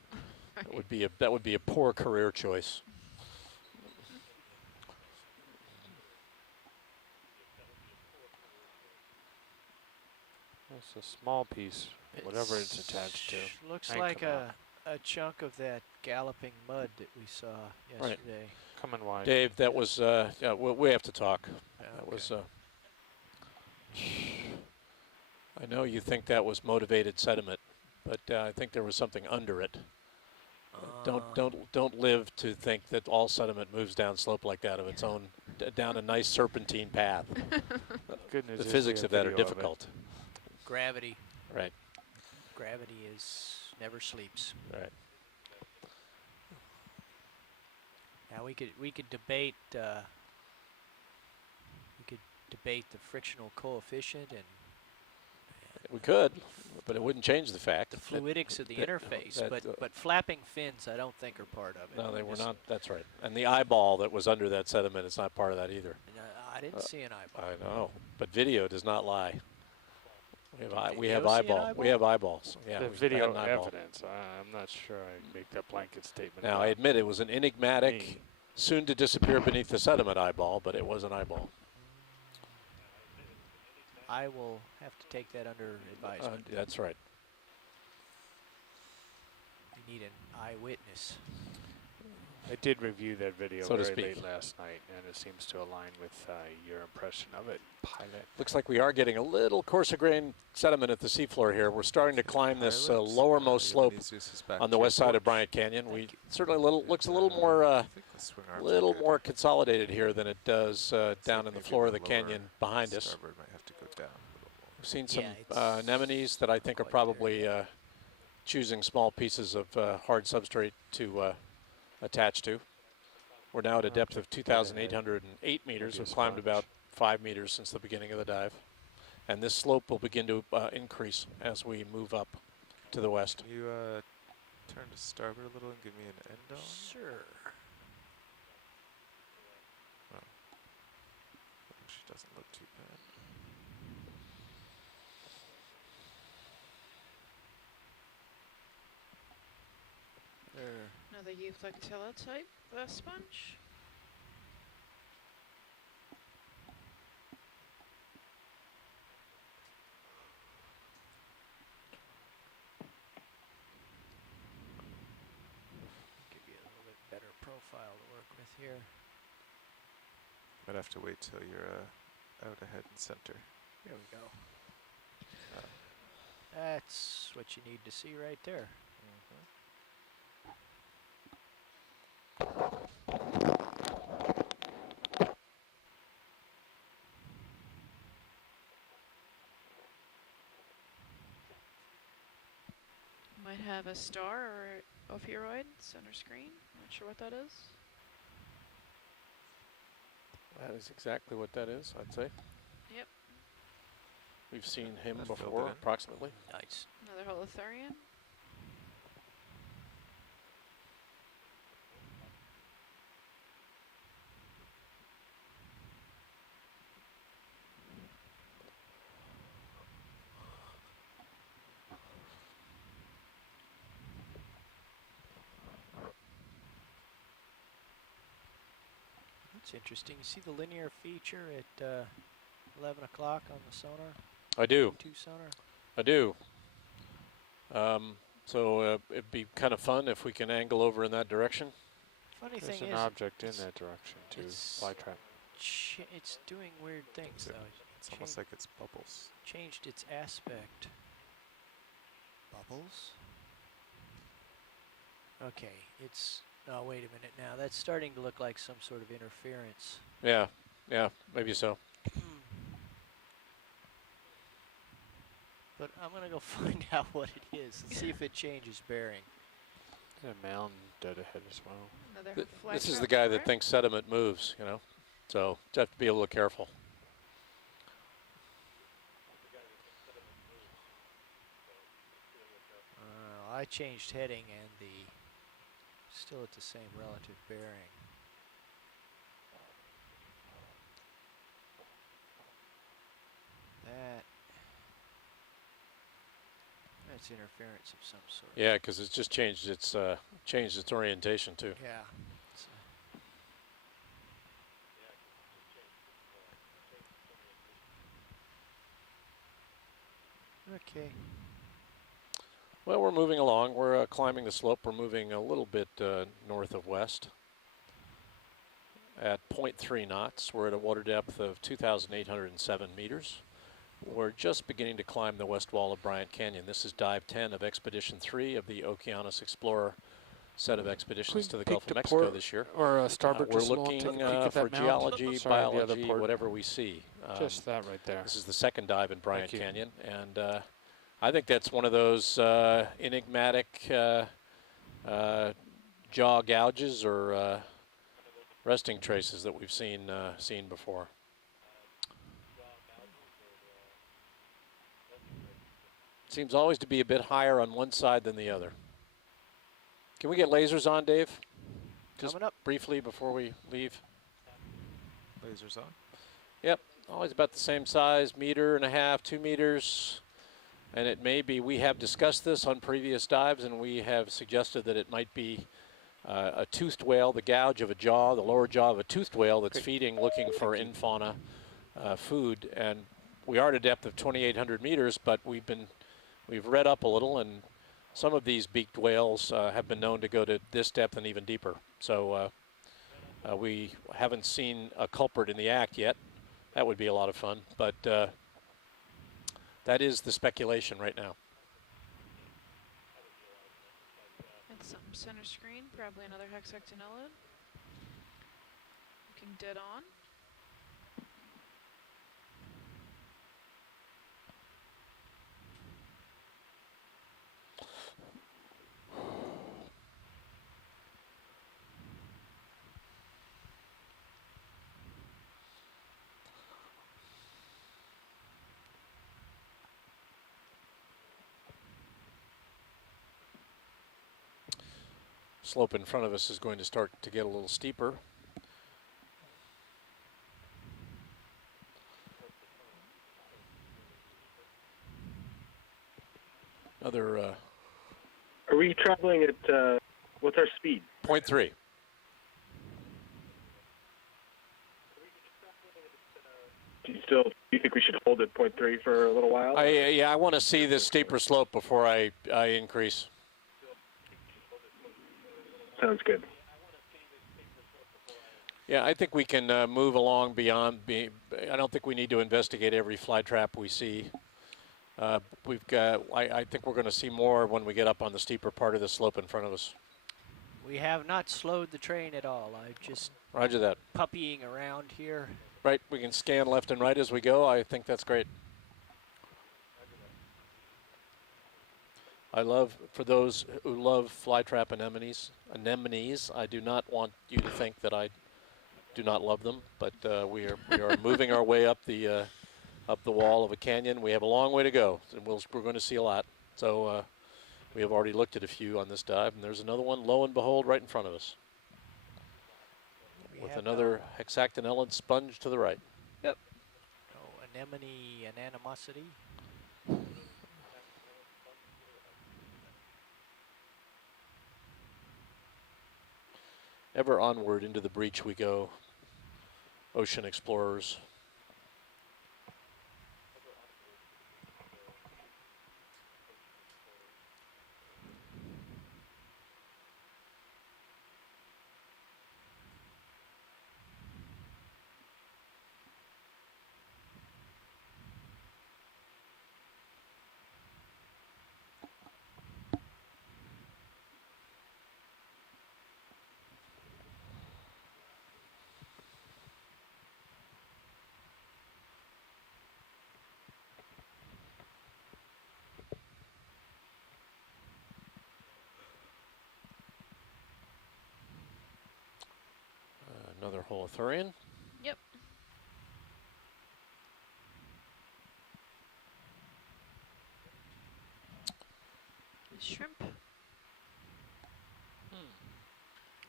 Right. That would be a poor career choice. It's a small piece, whatever it's attached to. Looks Ain't like come out. a chunk of that galloping mud that we saw Right. yesterday. Coming wide. Dave, that was, yeah, we have to talk. That Okay. was, I know you think that was motivated sediment, but I think there was something under it. Don't live to think that all sediment moves down slope like that of its own, down a nice serpentine path. Good news The is physics we of have that are video of it. difficult. Gravity. Right, Gravity never sleeps. right. Now we could debate the frictional coefficient and We could, but it wouldn't change the fact. the that- fluidics of the that- interface, that, but flapping fins I don't think are part of it. No, they were Just- not, that's right. And the eyeball that was under that sediment is not part of that either. I didn't see an eyeball. I know, but video does not lie. We have, Did we have video see an eyeball. We have eyeballs. Yeah, The we had video an eyeball. evidence. I'm not sure I make that blanket statement. Now, about I admit it was an enigmatic, me. soon to disappear beneath the sediment eyeball, but it was an eyeball. I will have to take that under advisement. That's right. We need an eyewitness. I did review that video So to very speak. late last night, and it seems to align with your impression of it, pilot. Looks like we are getting a little coarser grain sediment at the seafloor here. We're starting to climb this Pilots, lowermost slope Dionysius is back on to the your west side of porch. Bryant Canyon. We certainly looks a And, little more I think the swing arms are little good. more consolidated here than it does Looks down like in the maybe floor of the lower canyon behind us. Starboard might have to go down a little more. We've seen some Yeah, it's anemones that I think are quite there, probably yeah. choosing small pieces of hard substrate to attach to. We're now at a depth of Object dead ahead. 2,808 meters. Maybe a We've climbed sponge. about 5 meters since the beginning of the dive. And this slope will begin to increase as we move up to the west. Can you turn to starboard a little and give me an end on? Sure. Well, she doesn't look too bad. There. Another Euflectilla type sponge. Give you a little bit better profile to work with here. Might have to wait till you're out ahead and center. There we go. That's what you need to see right there. Might have a star or ophiuroid center screen. Not sure what that is. That is exactly what that is, I'd say. Yep. We've seen him That filled it before, in. approximately. Nice. Another holothurian. That's interesting. You see the linear feature at 11 o'clock on the sonar? I do. 2 sonar? I do. So it'd be kind of fun if we can angle over in that direction. Funny There's thing an is, object in it's- that direction too. it's- Fly trap. it's doing weird things It's, though. it's almost like it's bubbles. Changed its aspect. Bubbles? Okay, it's, oh wait a minute now. That's starting to look like some sort of interference. Yeah, maybe so. But I'm gonna go find out what it is and see if it changes bearing. There's a mountain dead ahead as well. Another fly This is trap the guy that turret. thinks sediment moves, you know. So you have to be a little careful. I changed heading and still at the same relative bearing. That's interference of some sort. Yeah, because it's just changed its orientation too. Yeah. Okay. Well, we're moving along. We're climbing the slope. We're moving a little bit north of west at 0.3 knots. We're at a water depth of 2,807 meters. We're just beginning to climb the west wall of Bryant Canyon. This is dive 10 of Expedition 3 of the Okeanos Explorer set of expeditions to the Gulf of Mexico this year. Or starboard We're just a little looking peek at for that mount. geology, Sorry, the other biology, port. whatever we see. Just that right there. This is the second dive in Bryant Thank you. Canyon, and I think that's one of those enigmatic jaw gouges or resting traces that we've seen before. Seems always to be a bit higher on one side than the other. Can we get lasers on, Dave? Just Coming up. briefly before we leave. Lasers on. Yep, always about the same size, 1.5 meters, 2 meters. And it may be, we have discussed this on previous dives, and we have suggested that it might be a toothed whale, the gouge of a jaw, the lower jaw of a toothed whale that's feeding, looking for in-fauna food. And we are at a depth of 2,800 meters, but we've read up a little, and some of these beaked whales have been known to go to this depth and even deeper. So we haven't seen a culprit in the act yet. That would be a lot of fun, but that is the speculation right now. And some center screen, probably another hexactinellid. Looking dead on. slope in front of us is going to start to get a little steeper. Another Are we traveling at, what's our speed? 0.3. Do you think we should hold at 0.3 for a little while? Yeah, I want to see this steeper slope before I increase. Sounds good. Yeah, I think we can move along beyond. I don't think we need to investigate every fly trap we see. We've got. I think we're going to see more when we get up on the steeper part of the slope in front of us. We have not slowed the train at all. I'm just Roger that. puppying around here. Right, we can scan left and right as we go. I think that's great. I love, for those who love flytrap anemones, I do not want you to think that I do not love them, but we are moving our way up the wall of a canyon. We have a long way to go, and we're going to see a lot. So we have already looked at a few on this dive, and there's another one, lo and behold, right in front of us. With another hexactinellid sponge to the right. Yep. Oh, anemone and animosity. Ever onward into the breach we go, ocean explorers. Another holothurian. Yep. Shrimp.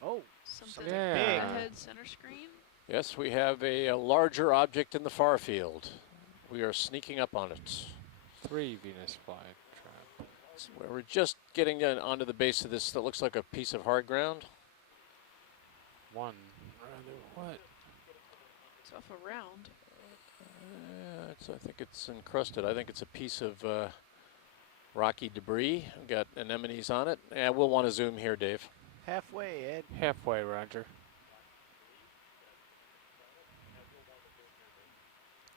Oh, Something big. ahead center screen. Yes, we have a larger object in the far field. We are sneaking up on it. 3 Venus flytrap. So we're just getting onto the base of this that looks like a piece of hard ground. 1. What? It's off a round. I think it's encrusted. I think it's a piece of rocky debris. We've got anemones on it. Yeah, we'll want to zoom here, Dave. Halfway, Ed. Halfway, Roger.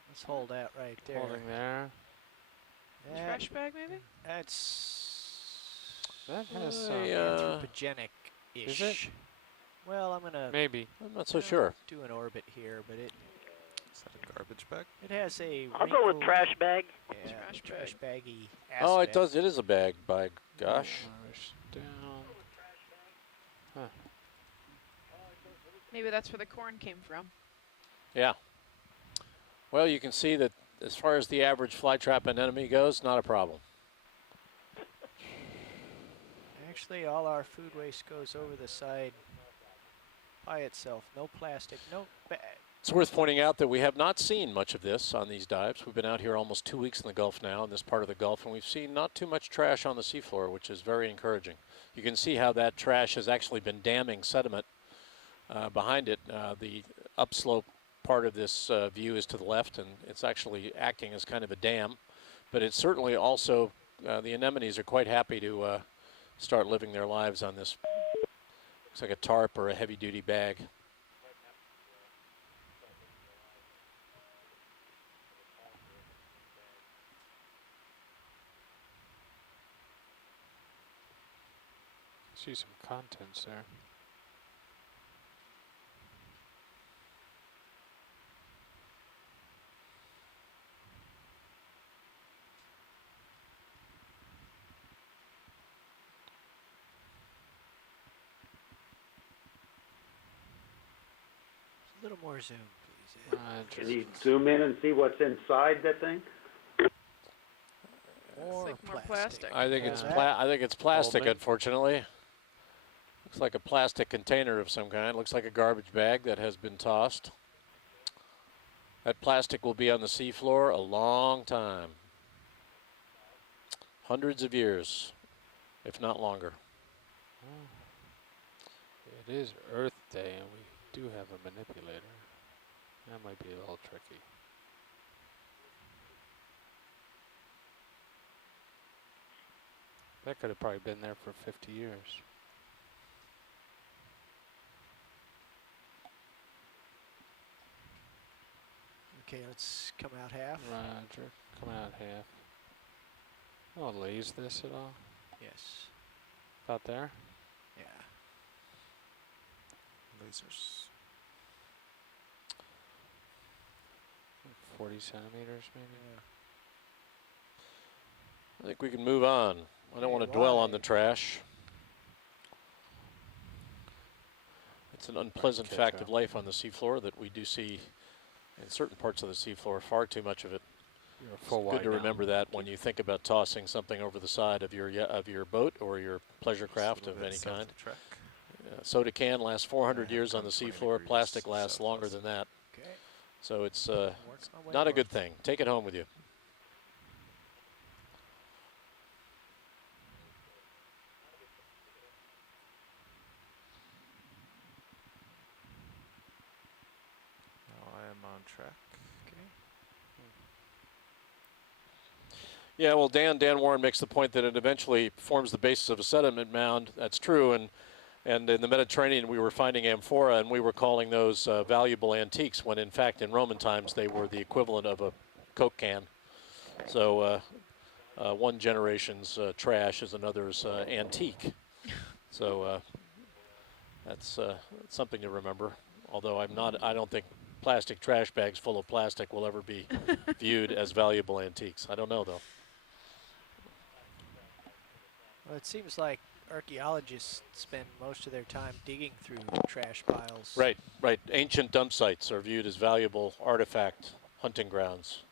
Let's hold that right there. Holding there. Trash bag, maybe? That's That has some. anthropogenic-ish. Is it? Well, I'm gonna Maybe. I'm not so sure. do an orbit here, but Is that a garbage bag? it has a I'll go with wrinkled- trash bag. Yeah, Trash trash baggy aspect. Oh, it does. It is a bag, by gosh. Push down. Maybe that's where the corn came from. Yeah. Well, you can see that as far as the average flytrap anemone goes, not a problem. Actually, all our food waste goes over the side by itself. No plastic, no bag. It's worth pointing out that we have not seen much of this on these dives. We've been out here almost 2 weeks in the Gulf now, in this part of the Gulf, and we've seen not too much trash on the seafloor, which is very encouraging. You can see how that trash has actually been damming sediment behind it. The upslope part of this view is to the left, and it's actually acting as kind of a dam. But it's certainly also, the anemones are quite happy to start living their lives on this. Looks like a tarp or a heavy-duty bag. See some contents there. A little more zoom, please. Ed. Can you zoom in and see what's inside that thing? It's like more plastic. I think Yeah. it's I think it's plastic, Holding. unfortunately. Looks like a plastic container of some kind. Looks like a garbage bag that has been tossed. That plastic will be on the seafloor a long time. Hundreds of years, if not longer. It is Earth Day, and we do have a manipulator. That might be a little tricky. That could have probably been there for 50 years. Okay, let's come out half. Roger. Come out half. Oh, lays this at all? Yes. About there? Yeah. Lasers. 40 centimeters, maybe? I think we can move on. I don't want to dwell on the trash. It's an unpleasant fact of life on the seafloor that we do see in certain parts of the seafloor, far too much of it. You're full It's good to wide remember that when you think about tossing something over the side of your boat or your pleasure craft of any kind. Soda can lasts 400 years on the seafloor. Plastic lasts longer than that. Okay. So it's not a good thing. Take it home with you. Now I am on track. Okay. Yeah, well, Dan Warren makes the point that it eventually forms the basis of a sediment mound. That's true, and in the Mediterranean we were finding amphora, and we were calling those valuable antiques, when in fact in Roman times they were the equivalent of a Coke can. So one generation's trash is another's antique. So that's something to remember. Although I don't think plastic trash bags full of plastic will ever be viewed as valuable antiques. I don't know though. Well, it seems like archaeologists spend most of their time digging through trash piles. Right, right. Ancient dump sites are viewed as valuable artifact hunting grounds.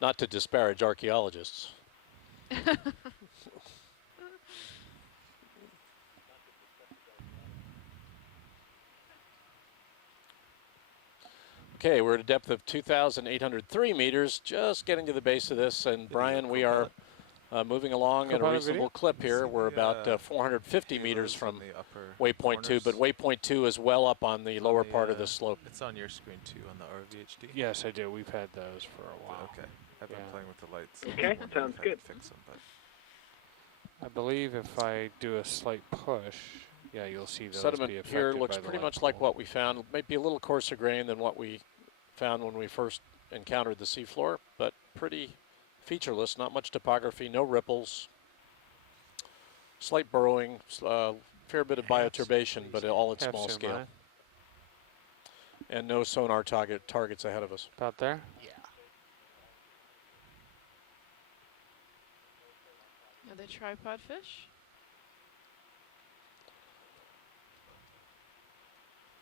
Not to disparage archaeologists. Okay, we're at a depth of 2,803 meters, just getting to the base of this. And Brian, we are moving along at a reasonable clip here. We're about 450 meters from waypoint 2, but waypoint 2 is well up on the lower part of the slope. It's on your screen too, on the RVHD? Yes, I do. We've had those for a while. Okay. I've been playing with the lights. Okay, sounds good. Fix them, but I believe if I do a slight push, yeah, you'll see those Sediment be affected here looks by the pretty light much like pole. what we found. Might be a little coarser grain than what we found when we first encountered the seafloor, but pretty featureless, not much topography, no ripples. Slight burrowing, fair bit of bioturbation, but all at small scale. And no sonar targets ahead of us. About there? Yeah. Are they tripod fish?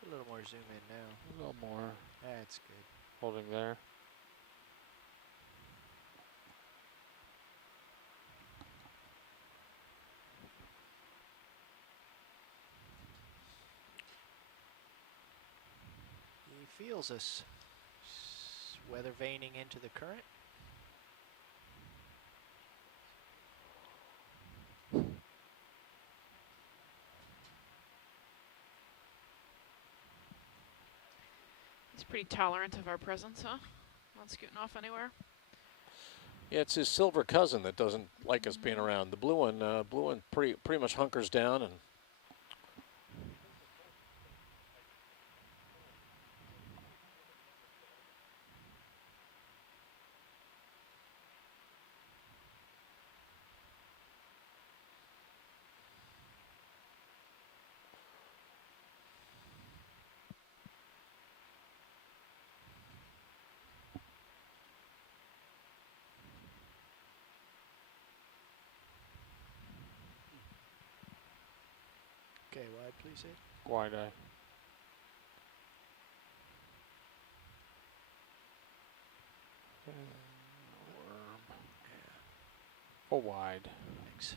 A little more zoom in now. A little more. That's good. Holding there. He feels us weather veining into the current. He's pretty tolerant of our presence, huh? Not scooting off anywhere. Yeah, it's his silver cousin that doesn't like us being around. The blue one pretty much hunkers down and. Okay, wide, please, Ed. Wide eye. Worm. Yeah. Full wide. Thanks.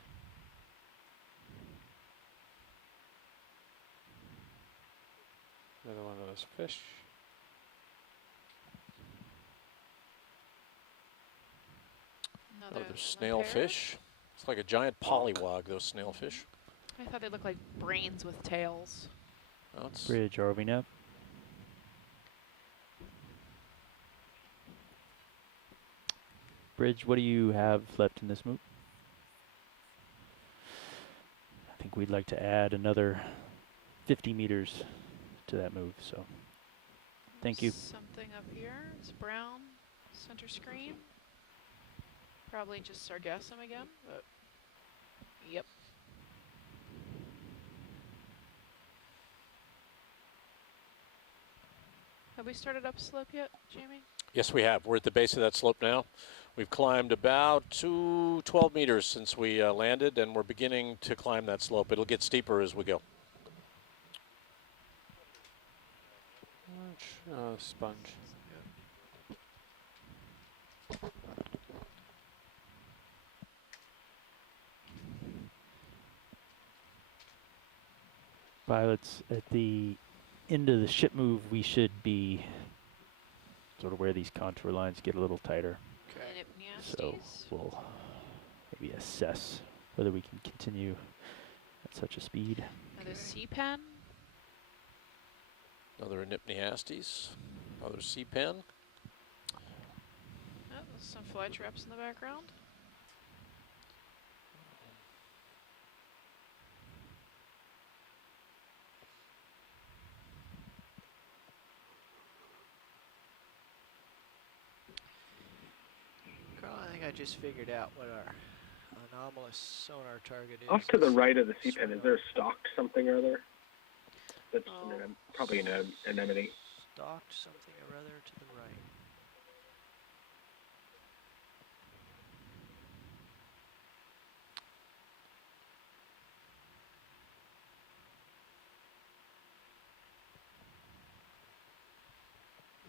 Another one of those fish. Another There's limp pair. snailfish. It's like a giant pollywog, those snailfish. I thought they looked like brains with tails. Well, it's Bridge, RV nav. Bridge, what do you have left in this move? I think we'd like to add another 50 meters to that move, so thank you. Something up here. It's brown. Center screen. Probably just sargassum again, but yep. Have we started up slope yet, Jamie? Yes, we have. We're at the base of that slope now. We've climbed about 12 meters since we landed, and we're beginning to climb that slope. It'll get steeper as we go. Sponge. Pilots, at the end of the ship move, we should be sort of where these contour lines get a little tighter. So we'll maybe assess whether we can continue at such a speed. Another C-pen. Another Anipneastes. Another C-pen. Oh, there's some fly traps in the background. Carl, I think I just figured out what our anomalous sonar target is. Off to the right of the C-pen, is there a stalked something or other? That's probably an anemone. Stalked something or other to the right.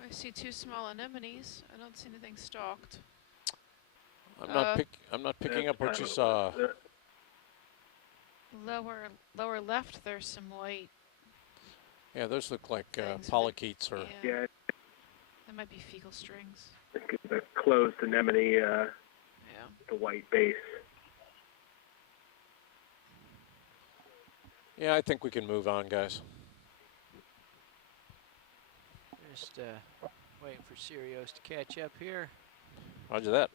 I see two small anemones. I don't see anything stalked. I'm not picking up what you saw. Lower left, there's some white. Yeah, those look like things, polychaetes or. Yeah, That might be fecal strings. the closed anemone, Yeah. the white base. Yeah, I think we can move on, guys. Just waiting for Sirius to catch up here. Roger that.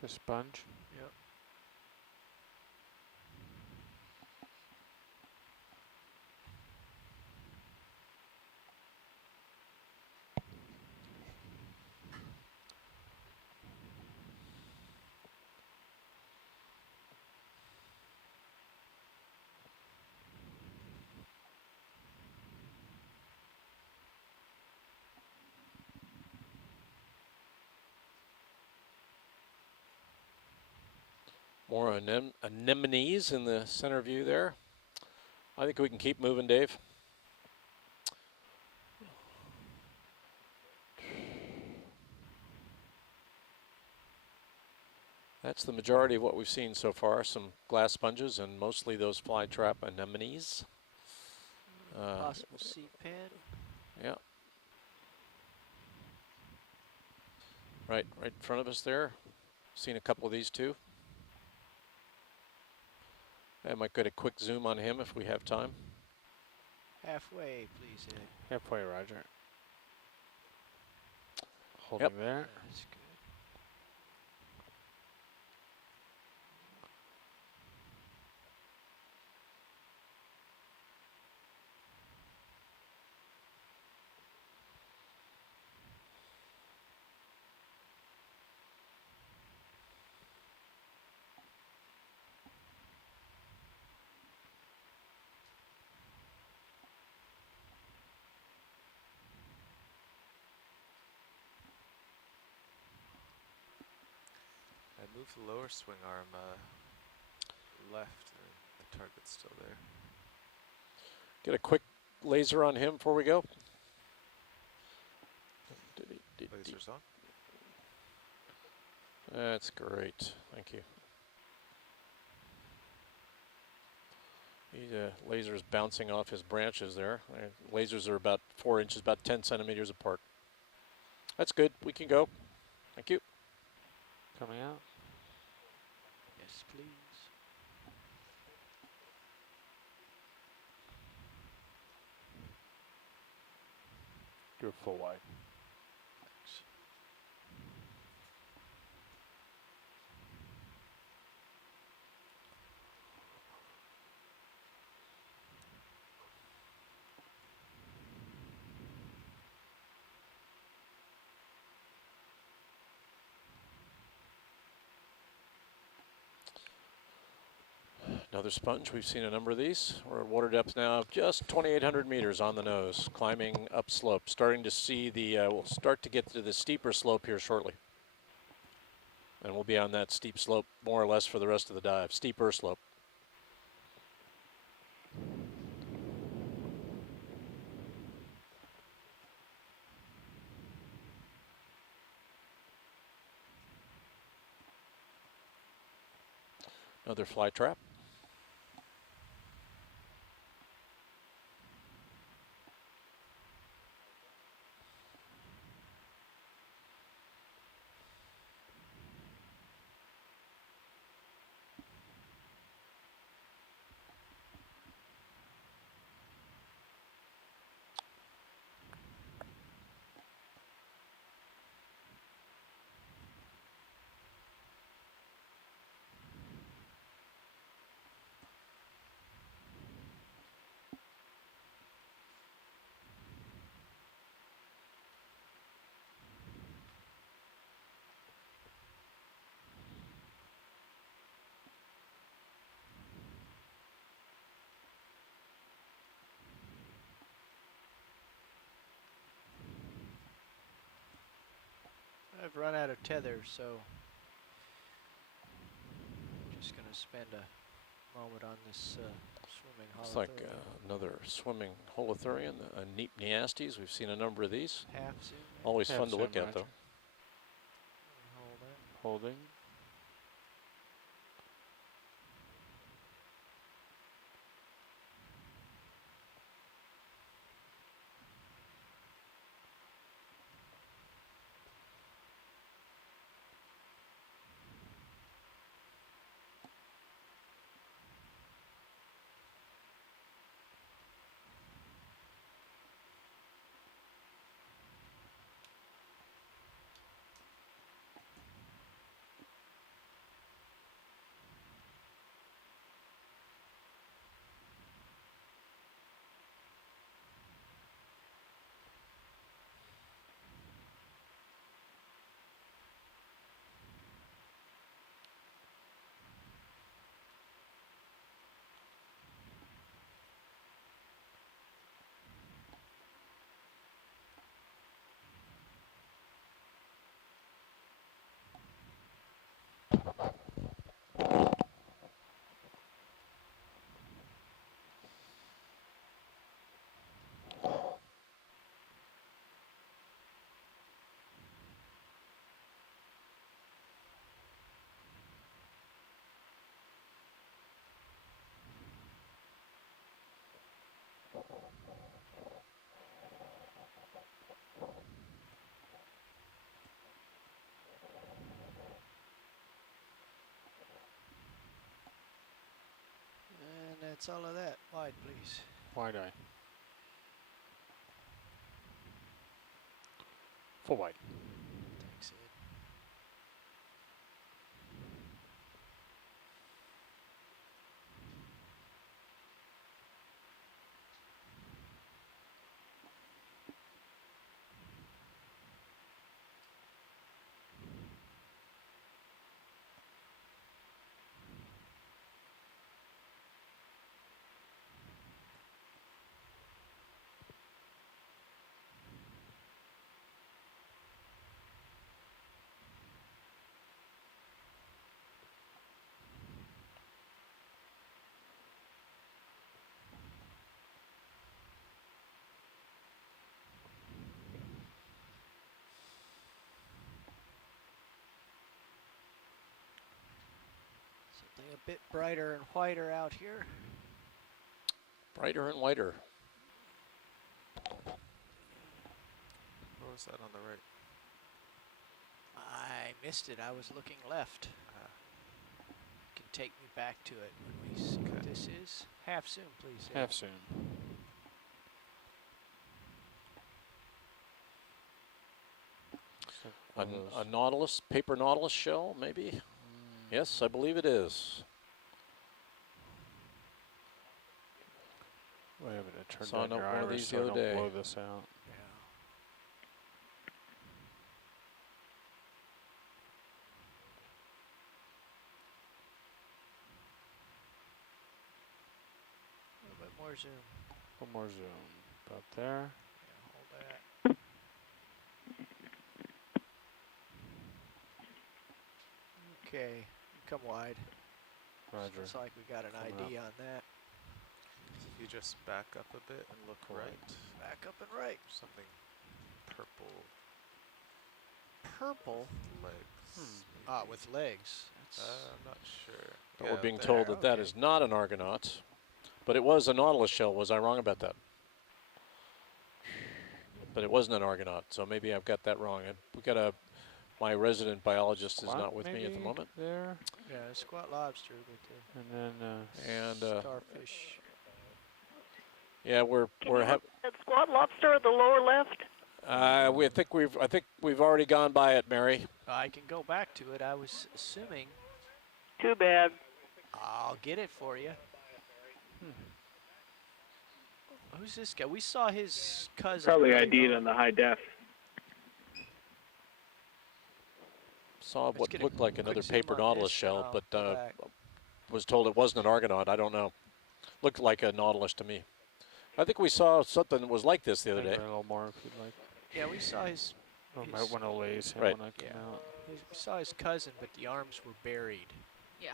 So sponge. Yep. More anemones in the center view there. I think we can keep moving, Dave. That's the majority of what we've seen so far. Some glass sponges and mostly those flytrap anemones. Possible C-pen. Yeah. Right in front of us there. Seen a couple of these too. I might get a quick zoom on him if we have time. Halfway, please. Halfway, Roger. Holding there. That's good. move the lower swing arm left, and the target's still there. Get a quick laser on him before we go. Lasers on. That's great. Thank you. Laser's bouncing off his branches there. Lasers are about 4 inches, about 10 centimeters apart. That's good. We can go. Thank you. Coming out. Yes, please. Do a full wide. Another sponge. We've seen a number of these. We're at water depth now of just 2,800 meters on the nose, climbing up slope. Starting to see the, we'll start to get to the steeper slope here shortly. And we'll be on that steep slope more or less for the rest of the dive. Steeper slope. Another fly trap. I've run out of tether, so just going to spend a moment on this swimming Looks like holothurian. another swimming holothurian, a neat Neastes. We've seen a number of these. Half zoom in. Always Half fun to look zoom, at, Roger. though. Hold it. Holding. And that's all of that. Wide, please. Wide eye. Full wide. Thanks, Ed. A bit brighter and whiter out here. Brighter and whiter. What was that on the right? I missed it. I was looking left. You can take me back to it when we see what this is. Half zoom, please. Ed. Half soon. A Nautilus, paper Nautilus shell, maybe? Yes, I believe it is. Wait a minute, turn Saw down your one of iris these so the I other don't day. blow this out. Yeah. A little bit more zoom. One more zoom. About there. Yeah, hold that. Okay, come wide. Roger. Looks like we got an Coming ID on that. If you just back up a bit and look right, Back up and right. something purple Purple. legs. Ah, with legs. That's I'm not sure. But Yeah, we're being there. told that that okay. is not an Argonaut, but it was a Nautilus shell. Was I wrong about that? But it wasn't an Argonaut, so maybe I've got that wrong. We got a. My resident biologist is Squat not with me at the maybe moment. There. yeah, a squat lobster, but And then And starfish. yeah, we're That squat lobster at the lower left? I think we've already gone by it, Mary. I can go back to it. I was assuming. Too bad. I'll get it for you. Who's this guy? We saw his cousin. Probably early ID'd on. on the high def. Saw Let's what get a looked like quick another zoom paper on Nautilus this, shell, I'll but go back. was told it wasn't an Argonaut. I don't know. Looked like a Nautilus to me. I think we saw something that was like this the other day. a little more if you'd like. Yeah, we saw his. I His- might want to laze him Right. when I come Yeah. out. We saw his cousin, but the arms were buried. Yeah.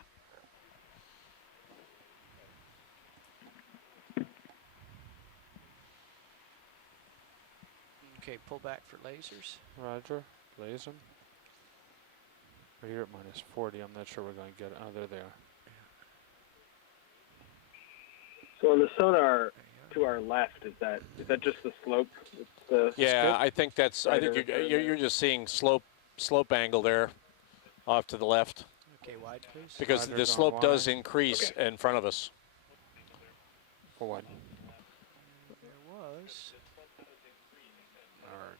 Okay, pull back for lasers. Roger. Laze him. We're here at minus 40. I'm not sure we're going to get it. Oh, there they are. So on the sonar to our left, is that just the slope? It's the Yeah, I think that's. I Right think over you're just seeing slope angle there, off to the left, Okay, wide, please. because Roger, the going slope does wide. increase in front of us. For what? There was. Arg.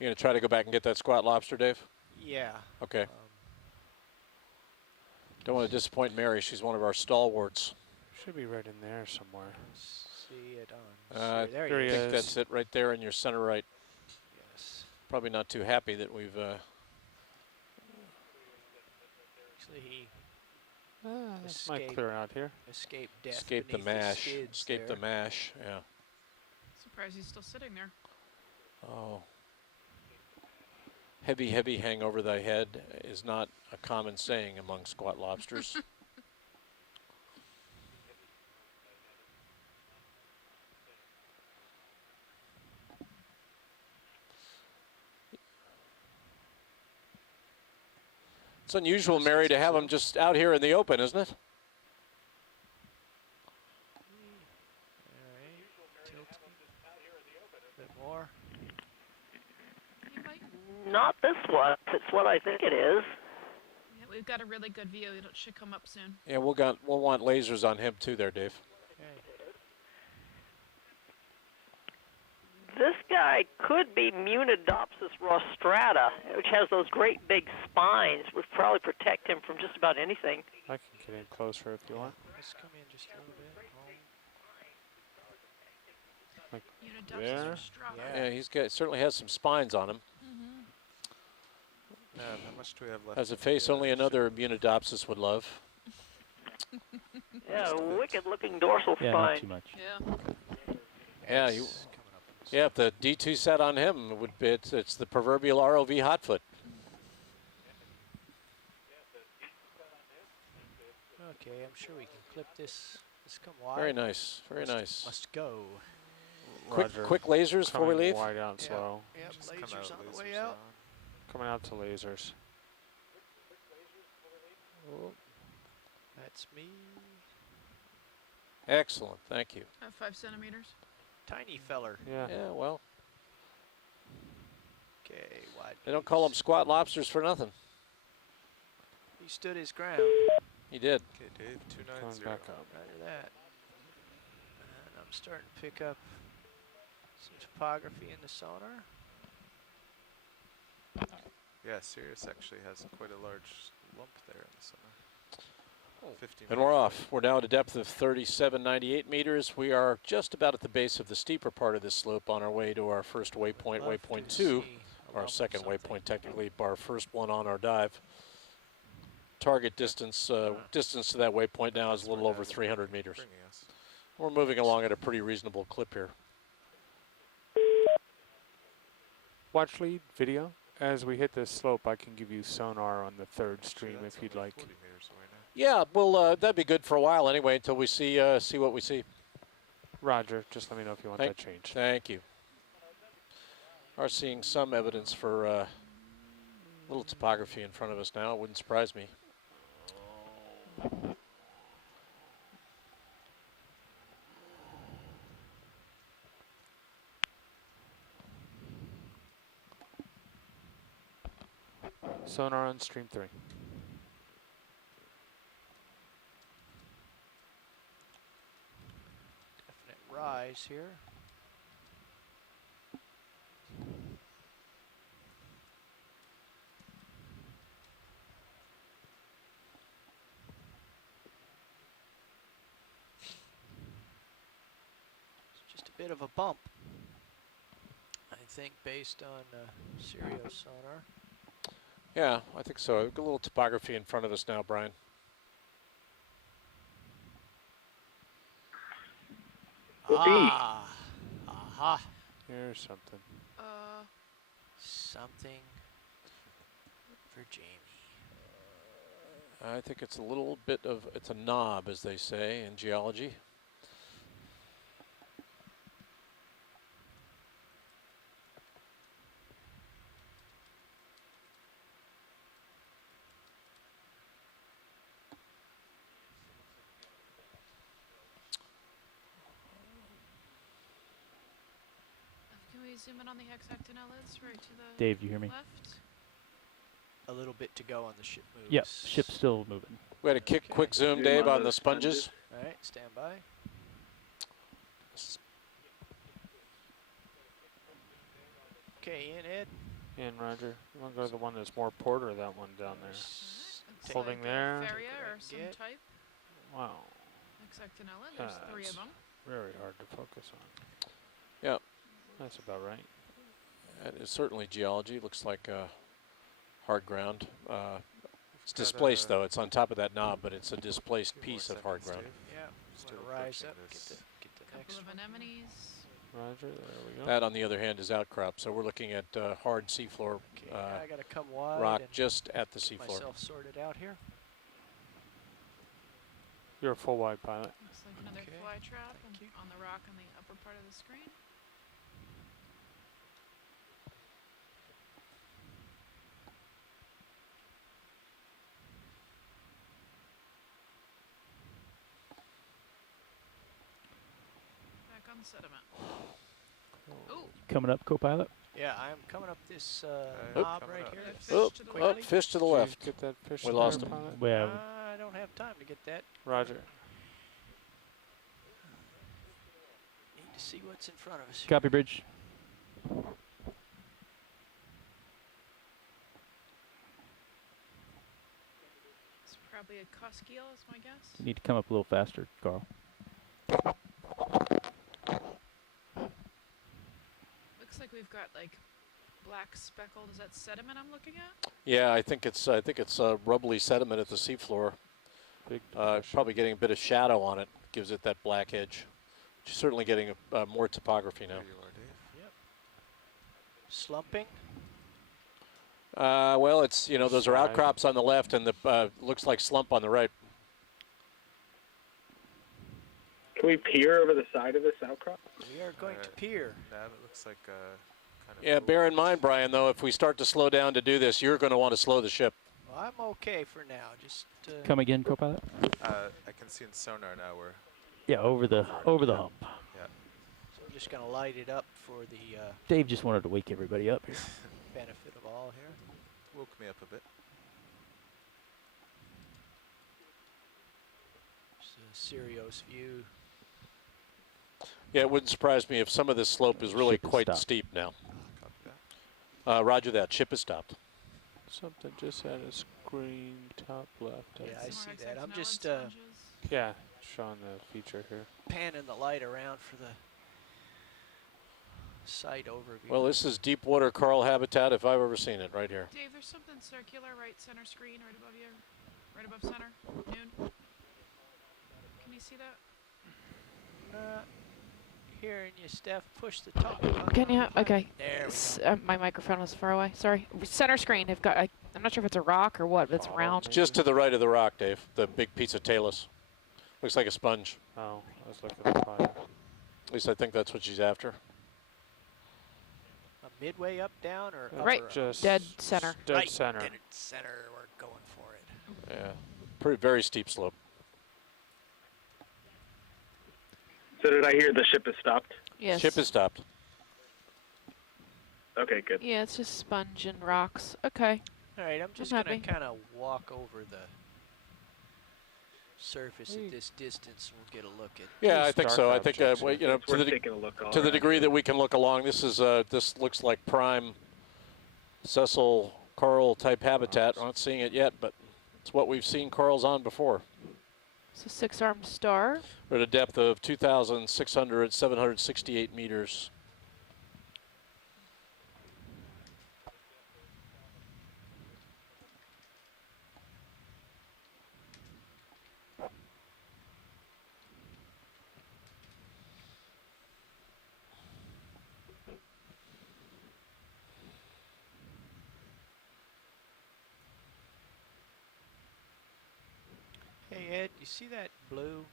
You gonna try to go back and get that squat lobster, Dave? Yeah. Okay. Don't want to disappoint Mary. She's one of our stalwarts. Should be right in there somewhere. See it on. There there he he I is. think that's it right there in your center right. Yes. Probably not too happy that we've. Actually, he This might Escape. clear out here. escaped death. Escape the beneath mash. skids Escape the there. mash. Yeah. Surprised he's still sitting there. Oh. Heavy, heavy hang over thy head is not a common saying among squat lobsters. It's unusual, Mary, to have them just out here in the open, isn't it? Alright. Tilt a bit more. You might. Not this one. It's what I think it is. Yeah, we've got a really good view. It should come up soon. Yeah, we'll want lasers on him too there, Dave. Okay. This guy could be Munidopsis rostrata, which has those great big spines, which probably protect him from just about anything. I can get in closer if you want. Let's come in just a little bit. Unidopsis There? rostrata. Yeah. Yeah, he's got certainly has some spines on him. How much do we have left? Has a in the, face only another Munidopsis would love. Yeah, wicked-looking dorsal Yeah, spine. not too much. Yeah. Yeah, you, yeah. If the D2 set on him, it would be it's the proverbial ROV hotfoot. Okay, I'm sure we can clip this. Let's come wide. Very nice, very nice. Must go. Roger. Quick lasers before we Coming leave. wide out and Yeah. slow. Yep, Just come lasers out, on the lasers way out. Coming out to lasers. Oh, that's me. Excellent, thank you. 5 centimeters. Tiny feller. Yeah. Yeah, well, Okay, wide. they don't call them squat lobsters for nothing. He stood his ground. He did. Okay, Dave, Coming 290. back up. Roger that. And I'm starting to pick up some topography in the sonar. Yeah, Sirius actually has quite a large lump there in the center. 50 And meters we're away. off. We're now at a depth of 3798 meters. We are just about at the base of the steeper part of this slope on our way to our first waypoint, Love waypoint to 2, see a our lump of second something. waypoint technically, our first one on our dive. Target distance distance to that waypoint now is a little over 300 meters. Bringing us. We're moving along at a pretty reasonable clip here. Watch lead video. As we hit this slope, I can give you sonar on the third stream That's if you'd only like. 40 meters away now. Yeah, well, that'd be good for a while anyway until we see what we see. Roger. Just let me know if you want that changed. Thank you. Are seeing some evidence for a little topography in front of us now. It wouldn't surprise me. Sonar on stream 3. Definite rise here. It's just a bit of a bump, I think, based on Sirius sonar. Yeah, I think so. A little topography in front of us now, Brian. Ah, aha, Here's something. something for Jamie. I think it's a little bit of, it's a knob, as they say in geology. Can we zoom in on the hexactinellids right to the Dave, you hear me? left? A little bit to go on the ship moves. Yep, ship's still moving. We had a quick zoom, Zoom Dave, on on the those sponges. All right, stand by. Okay, in Ed. And Roger. You want to go to the one that's more port or that one down there? Looks Holding like there. a Feria or some Get. type. Wow. Hexactinella, there's 3 of That's them. very hard to focus on. Yep. That's about right. That is certainly geology. Looks like hard ground. It's got displaced, a though. It's on top of that knob, but it's a displaced few more piece of hard seconds, ground. Dave. Yeah, Still I'm gonna rise approaching up, this. get the Couple next of one. anemones. Roger. There we go. That, on the other hand, is outcrop. So we're looking at hard seafloor Okay, I gotta come wide rock and just at the get seafloor. myself sorted out here. You're a full wide pilot. Looks like another Okay, fly trap thank you. on the rock on the upper part of the screen. Back on sediment. Ooh, Coming up, co-pilot. Yeah, I'm coming up this Oop. knob Coming right up. here. The that's fish Oh, to the oh, left. fish to the Did you left. get that fish We there, lost him. pilot? Well, I don't have time to get that. Roger. Need to see what's in front of us. copy bridge. It's probably a cuskeel, is my guess. You need to come up a little faster, Carl. Looks like we've got like black speckled. Is that sediment I'm looking at? Yeah, I think it's rubbly sediment at the seafloor. Big Probably getting a bit of shadow on it. Gives it that black edge. Certainly getting more topography now. There you are, Dave. Yep. Slumping. Well, it's those are Slide. outcrops on the left, and the looks like slump on the right. Can we peer over the side of this outcrop? We are going to peer. Nav, it looks like kind of. Yeah, bear in mind, Brian, though, if we start to slow down to do this, you're going to want to slow the ship. Well, I'm okay for now. Just Come again, co-pilot? I can see in sonar now we're Yeah, over the hump. yeah. So I'm just going to light it up for the Dave just wanted to wake everybody up here. benefit of all here. Woke me up a bit. It's a Sirius view. Yeah, it wouldn't surprise me if some of this slope is really Ship is quite stopped. steep now. Copy that. Roger that. Ship is stopped. Something just had a screen top left. Yeah, I see that. I'm just Yeah, showing the feature here. panning the light around for the site overview. Well, this is deep water coral habitat if I've ever seen it, right here. Dave, there's something circular right center screen, right above you, right above center. Noon. Can you see that? Hearing you, Steph. Push the top button. Can you? Okay. There we go. My microphone was far away. Sorry. Center screen. I've got. I'm not sure if it's a rock or what, but it's round. Just to the right of the rock, Dave. The big piece of talus. Looks like a sponge. Oh, I was looking at the fire. At least I think that's what she's after. A midway up, down, or Right. upper, Just Dead center. Dead right center. Dead center. We're going for it. Yeah. Pretty very steep slope. So did I hear the ship has stopped? Yes. Ship is stopped. Okay, good. Yeah, it's just sponge and rocks. Okay. All right, I'm just I'm going to happy. kind of walk over the surface at this distance. We'll get a look at. Yeah, I These think dark so. I think objects well, are- you know, It's worth taking a look all to the around. degree that we can look along, this is this looks like prime sessile coral type habitat. I'm not seeing it yet, but it's what we've seen corals on before. It's a six-armed star. We're at a depth of 768 meters. Hey Ed, you see that blue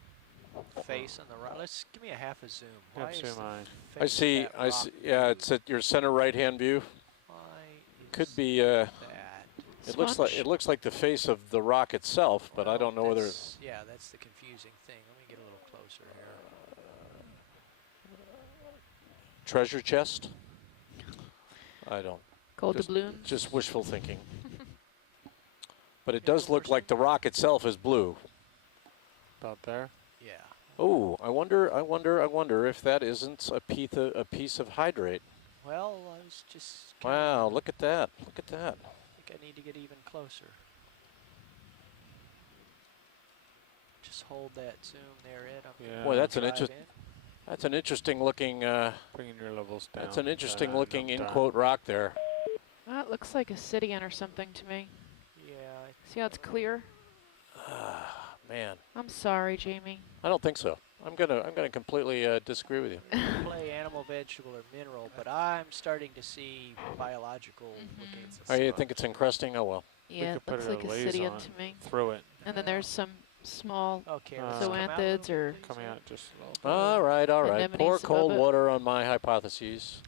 face on the right? Let's give me a half a zoom. Why is Zoom the eye. face I of see. that I rock see. Yeah, it's at your center right-hand view. Why Could is be. that? It looks like the face of the rock itself, but I don't know whether. That's- Yeah, that's the confusing thing. Let me get a little closer here. Treasure chest? I don't. Gold Just- doubloons. Just wishful thinking. But it does look like the rock itself is blue. About there. Yeah. Oh, I wonder if that isn't a piece of hydrate. Well, I was just. Wow, look at that. Look at that. I think I need to get even closer. Just hold that zoom there, Ed. I'm Yeah. Boy, that's an drive in. That's an interesting looking. Bringing your levels down. That's an interesting Done, looking I'm in done. quote rock there. That looks like a Obsidian or something to me. Yeah. See how it's clear? Man, I'm sorry, Jamie. I don't think so. I'm gonna completely disagree with you. Play animal, vegetable, or mineral, but I'm starting to see biological looking. Oh, you think it's encrusting? Oh well. Yeah, it could put looks a like laser Obsidian on to me. Through it. And then there's some small Okay. Uh, let's come out a zoanthids little or bit, please, Coming Ed. out just a little bit. All right, all right. Anemones Pour above cold it. water on my hypotheses.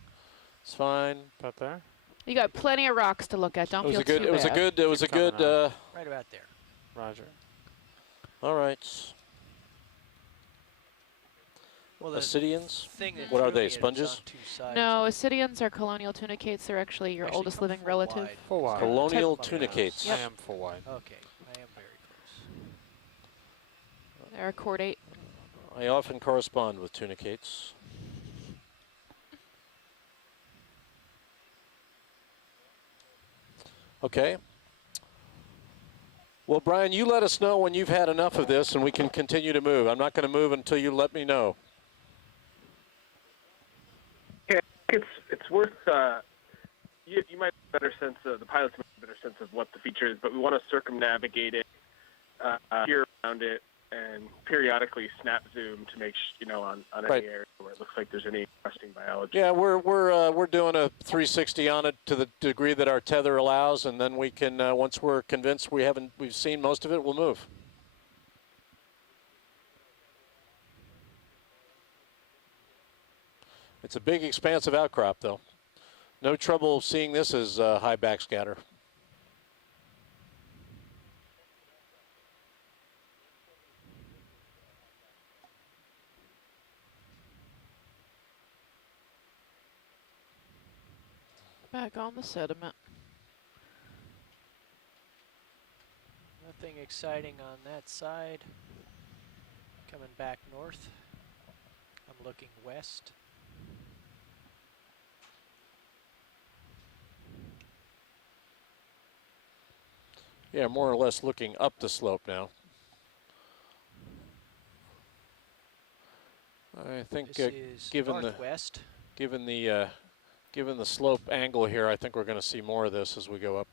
It's fine. About there. You got plenty of rocks to look at. Don't It was feel a good. too It was a bad. good. It was a Keep coming good. Right about there. Roger. All right. Well, the Obsidians. thing that What are threw they, me is it's sponges? on two sides. No, Obsidians are colonial tunicates. They're actually your Actually, oldest come living full relative. wide. Full wide. Colonial Type of tunicates. Yep. I am full wide. Okay, I am very close. They're a chordate. I often correspond with tunicates. Okay. Well, Brian, you let us know when you've had enough of this and we can continue to move. I'm not going to move until you let me know. Yeah, it's worth. You might have a better sense of the pilots might have a better sense of what the feature is, but we want to circumnavigate it, peer around it, and periodically snap zoom to make on Right. any area where it looks like there's any interesting biology. Yeah, we're doing a 360 on it to the degree that our tether allows, and then we can once we're convinced we've seen most of it, we'll move. It's a big, expansive outcrop, though. No trouble seeing this as high backscatter. Back on the sediment. Nothing exciting on that side. Coming back north. I'm looking west. Yeah, more or less looking up the slope now. I think This is given northwest. given the slope angle here, I think we're going to see more of this as we go up.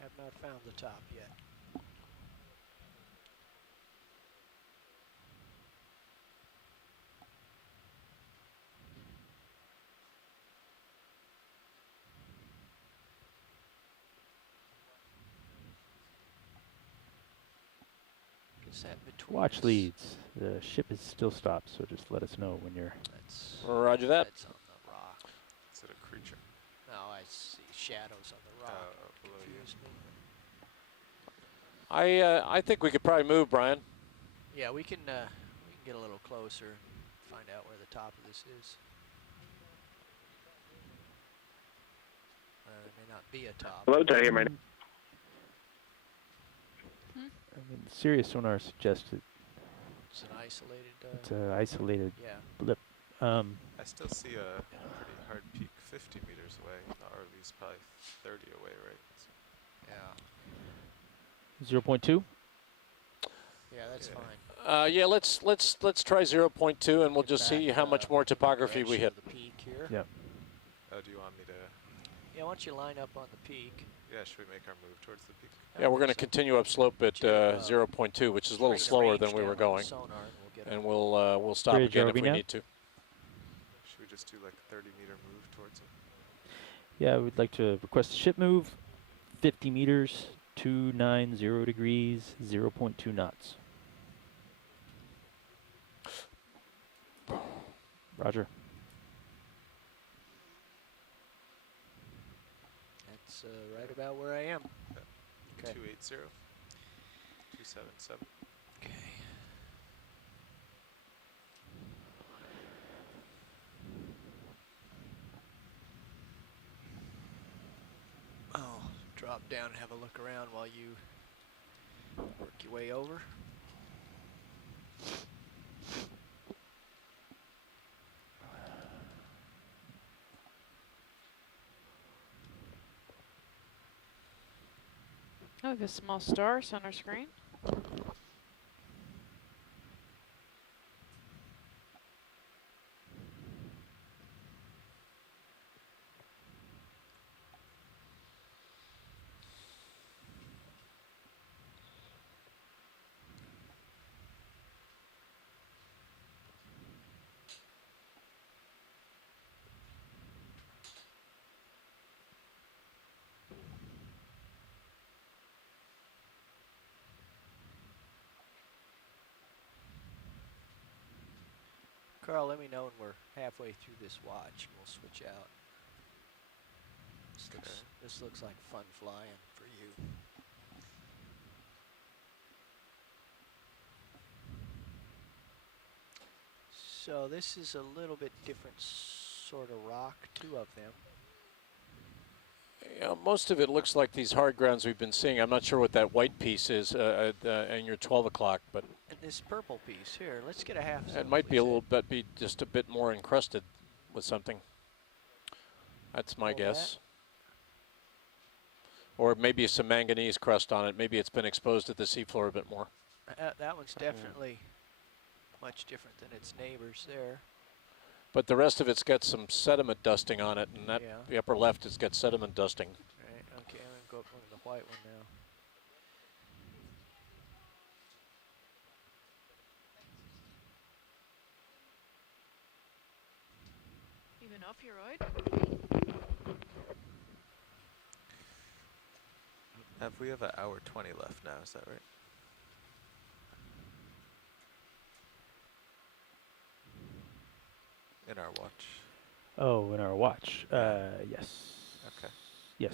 Have not found the top yet. Is that between Watch us? leads. The ship is still stopped, so just let us know when you're. That's, Roger that. that's on the rock. Is it a creature? No, I see shadows on the rock. Below you. Confuse me. I think we could probably move, Brian. Yeah, we can get a little closer and find out where the top of this is. There may not be a top. Hello, did I hear my name? I mean, Sirius sonar suggested It's an isolated. it's an isolated Yeah. blip. I still see a pretty hard peak 50 meters away. The RV's probably 30 away, right? So Yeah. 0.2. Yeah, that's Yeah. fine. Yeah, let's try 0.2, and we'll Get just see back, how much more topography we hit. direction of the peak here. Yeah. oh, do you want me to? Yeah, why don't you line up on the peak? Yeah, should we make our move towards the peak? Yeah, we're going to continue up slope at 0.2, which is a little Bring the slower range than we down were on the going, sonar and we'll get and a- we'll stop Bridge again if RV we now? need to. Should we just do like a 30-meter move towards it? Yeah, we'd like to request a ship move, 50 meters, 290 degrees, 0.2 knots. Roger. That's right about where I am. Okay. 280, 277. Okay. I'll drop down and have a look around while you work your way over. Oh, we have a small star center screen. Carl, let me know when we're halfway through this watch and we'll switch out. This looks like fun flying for you. So this is a little bit different sort of rock, two of them. Yeah, most of it looks like these hard grounds we've been seeing. I'm not sure what that white piece is in your 12 o'clock, but And this purple piece here, let's get a half zoom. it might be a please, little bit, be just a bit more encrusted with something. That's my Pull guess. Or maybe some manganese crust on it. Maybe it's been exposed at the seafloor a bit more. That one's definitely much different than its neighbors there. But the rest of it's got some sediment dusting on it, and that Yeah. the upper left has got sediment dusting. Right, okay, I'm gonna go up on the white one now. Even ophiuroid. We have an hour 20 left now, is that right? In our watch. Oh, in our watch. Yes. Okay. Yes.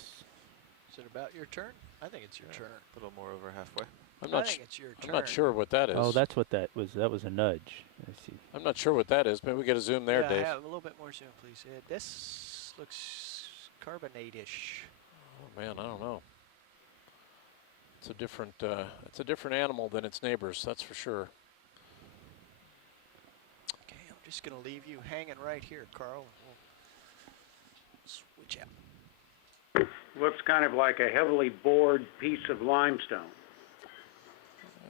Is it about your turn? I think it's your Yeah, turn. A little more over halfway. I'm I not, think it's your I'm turn. not sure what that is. Oh, that's what that was. That was a nudge. I see. I'm not sure what that is. Maybe we get a zoom there, yeah, Dave. have a little bit more zoom, please. This looks carbonate-ish. Oh man, I don't know. It's a different animal than its neighbors, that's for sure. Okay, I'm just going to leave you hanging right here, Carl. We'll switch out. Looks kind of like a heavily bored piece of limestone.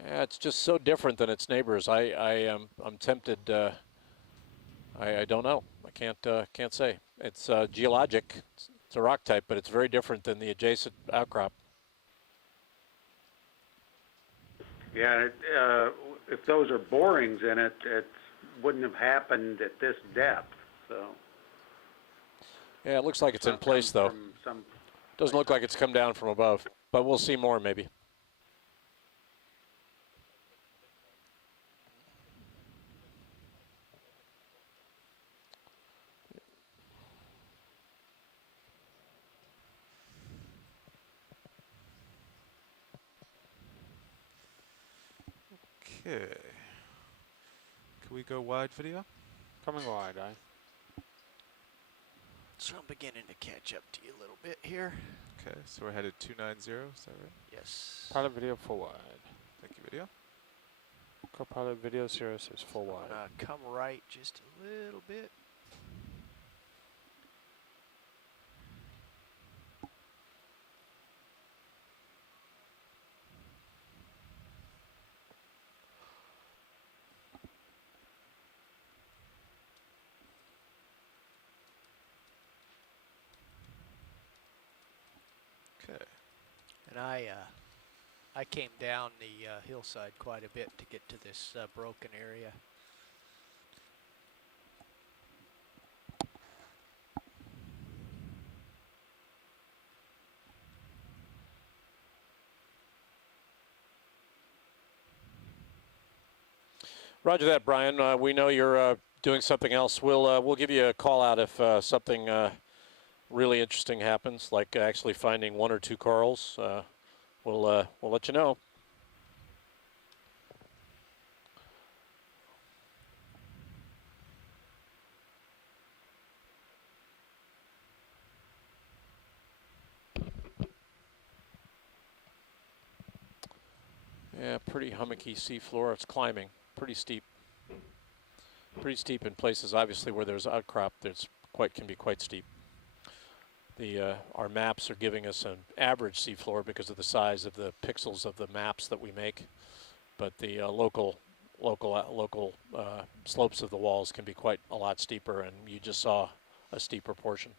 Yeah, it's just so different than its neighbors. I'm tempted. I don't know. I can't say. It's geologic. It's a rock type, but it's very different than the adjacent outcrop. Yeah, if those are borings in it, it wouldn't have happened at this depth. So. Yeah, it looks like it's in place though. Doesn't look like it's come down from above, but we'll see more maybe. Okay. Can we go wide video? Coming wide, aye. So I'm beginning to catch up to you a little bit here. Okay, so we're headed 290, is that right? Yes. Pilot video full wide. Thank you, video. Co-pilot video Cirrus is full wide. Come right just a little bit. Okay. And I came down the hillside quite a bit to get to this broken area. Roger that, Brian. We know you're doing something else. We'll give you a call out if something really interesting happens, like actually finding one or two corals. We'll let you know. Yeah, pretty hummocky seafloor. It's climbing, pretty steep. Pretty steep in places, obviously, where there's outcrop. Can be quite steep. Our maps are giving us an average seafloor because of the size of the pixels of the maps that we make, but the local slopes of the walls can be quite a lot steeper, and you just saw a steeper portion.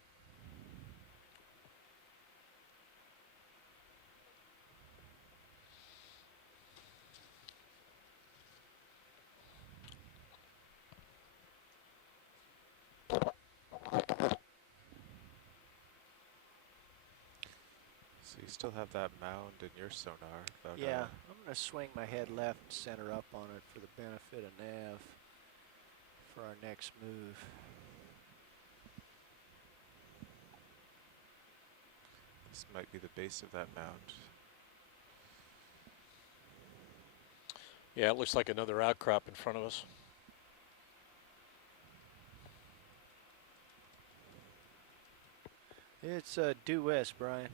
So you still have that mound in your sonar. About, Yeah, I'm going to swing my head left, center up on it for the benefit of nav for our next move. This might be the base of that mound. Yeah, it looks like another outcrop in front of us. It's due west, Brian.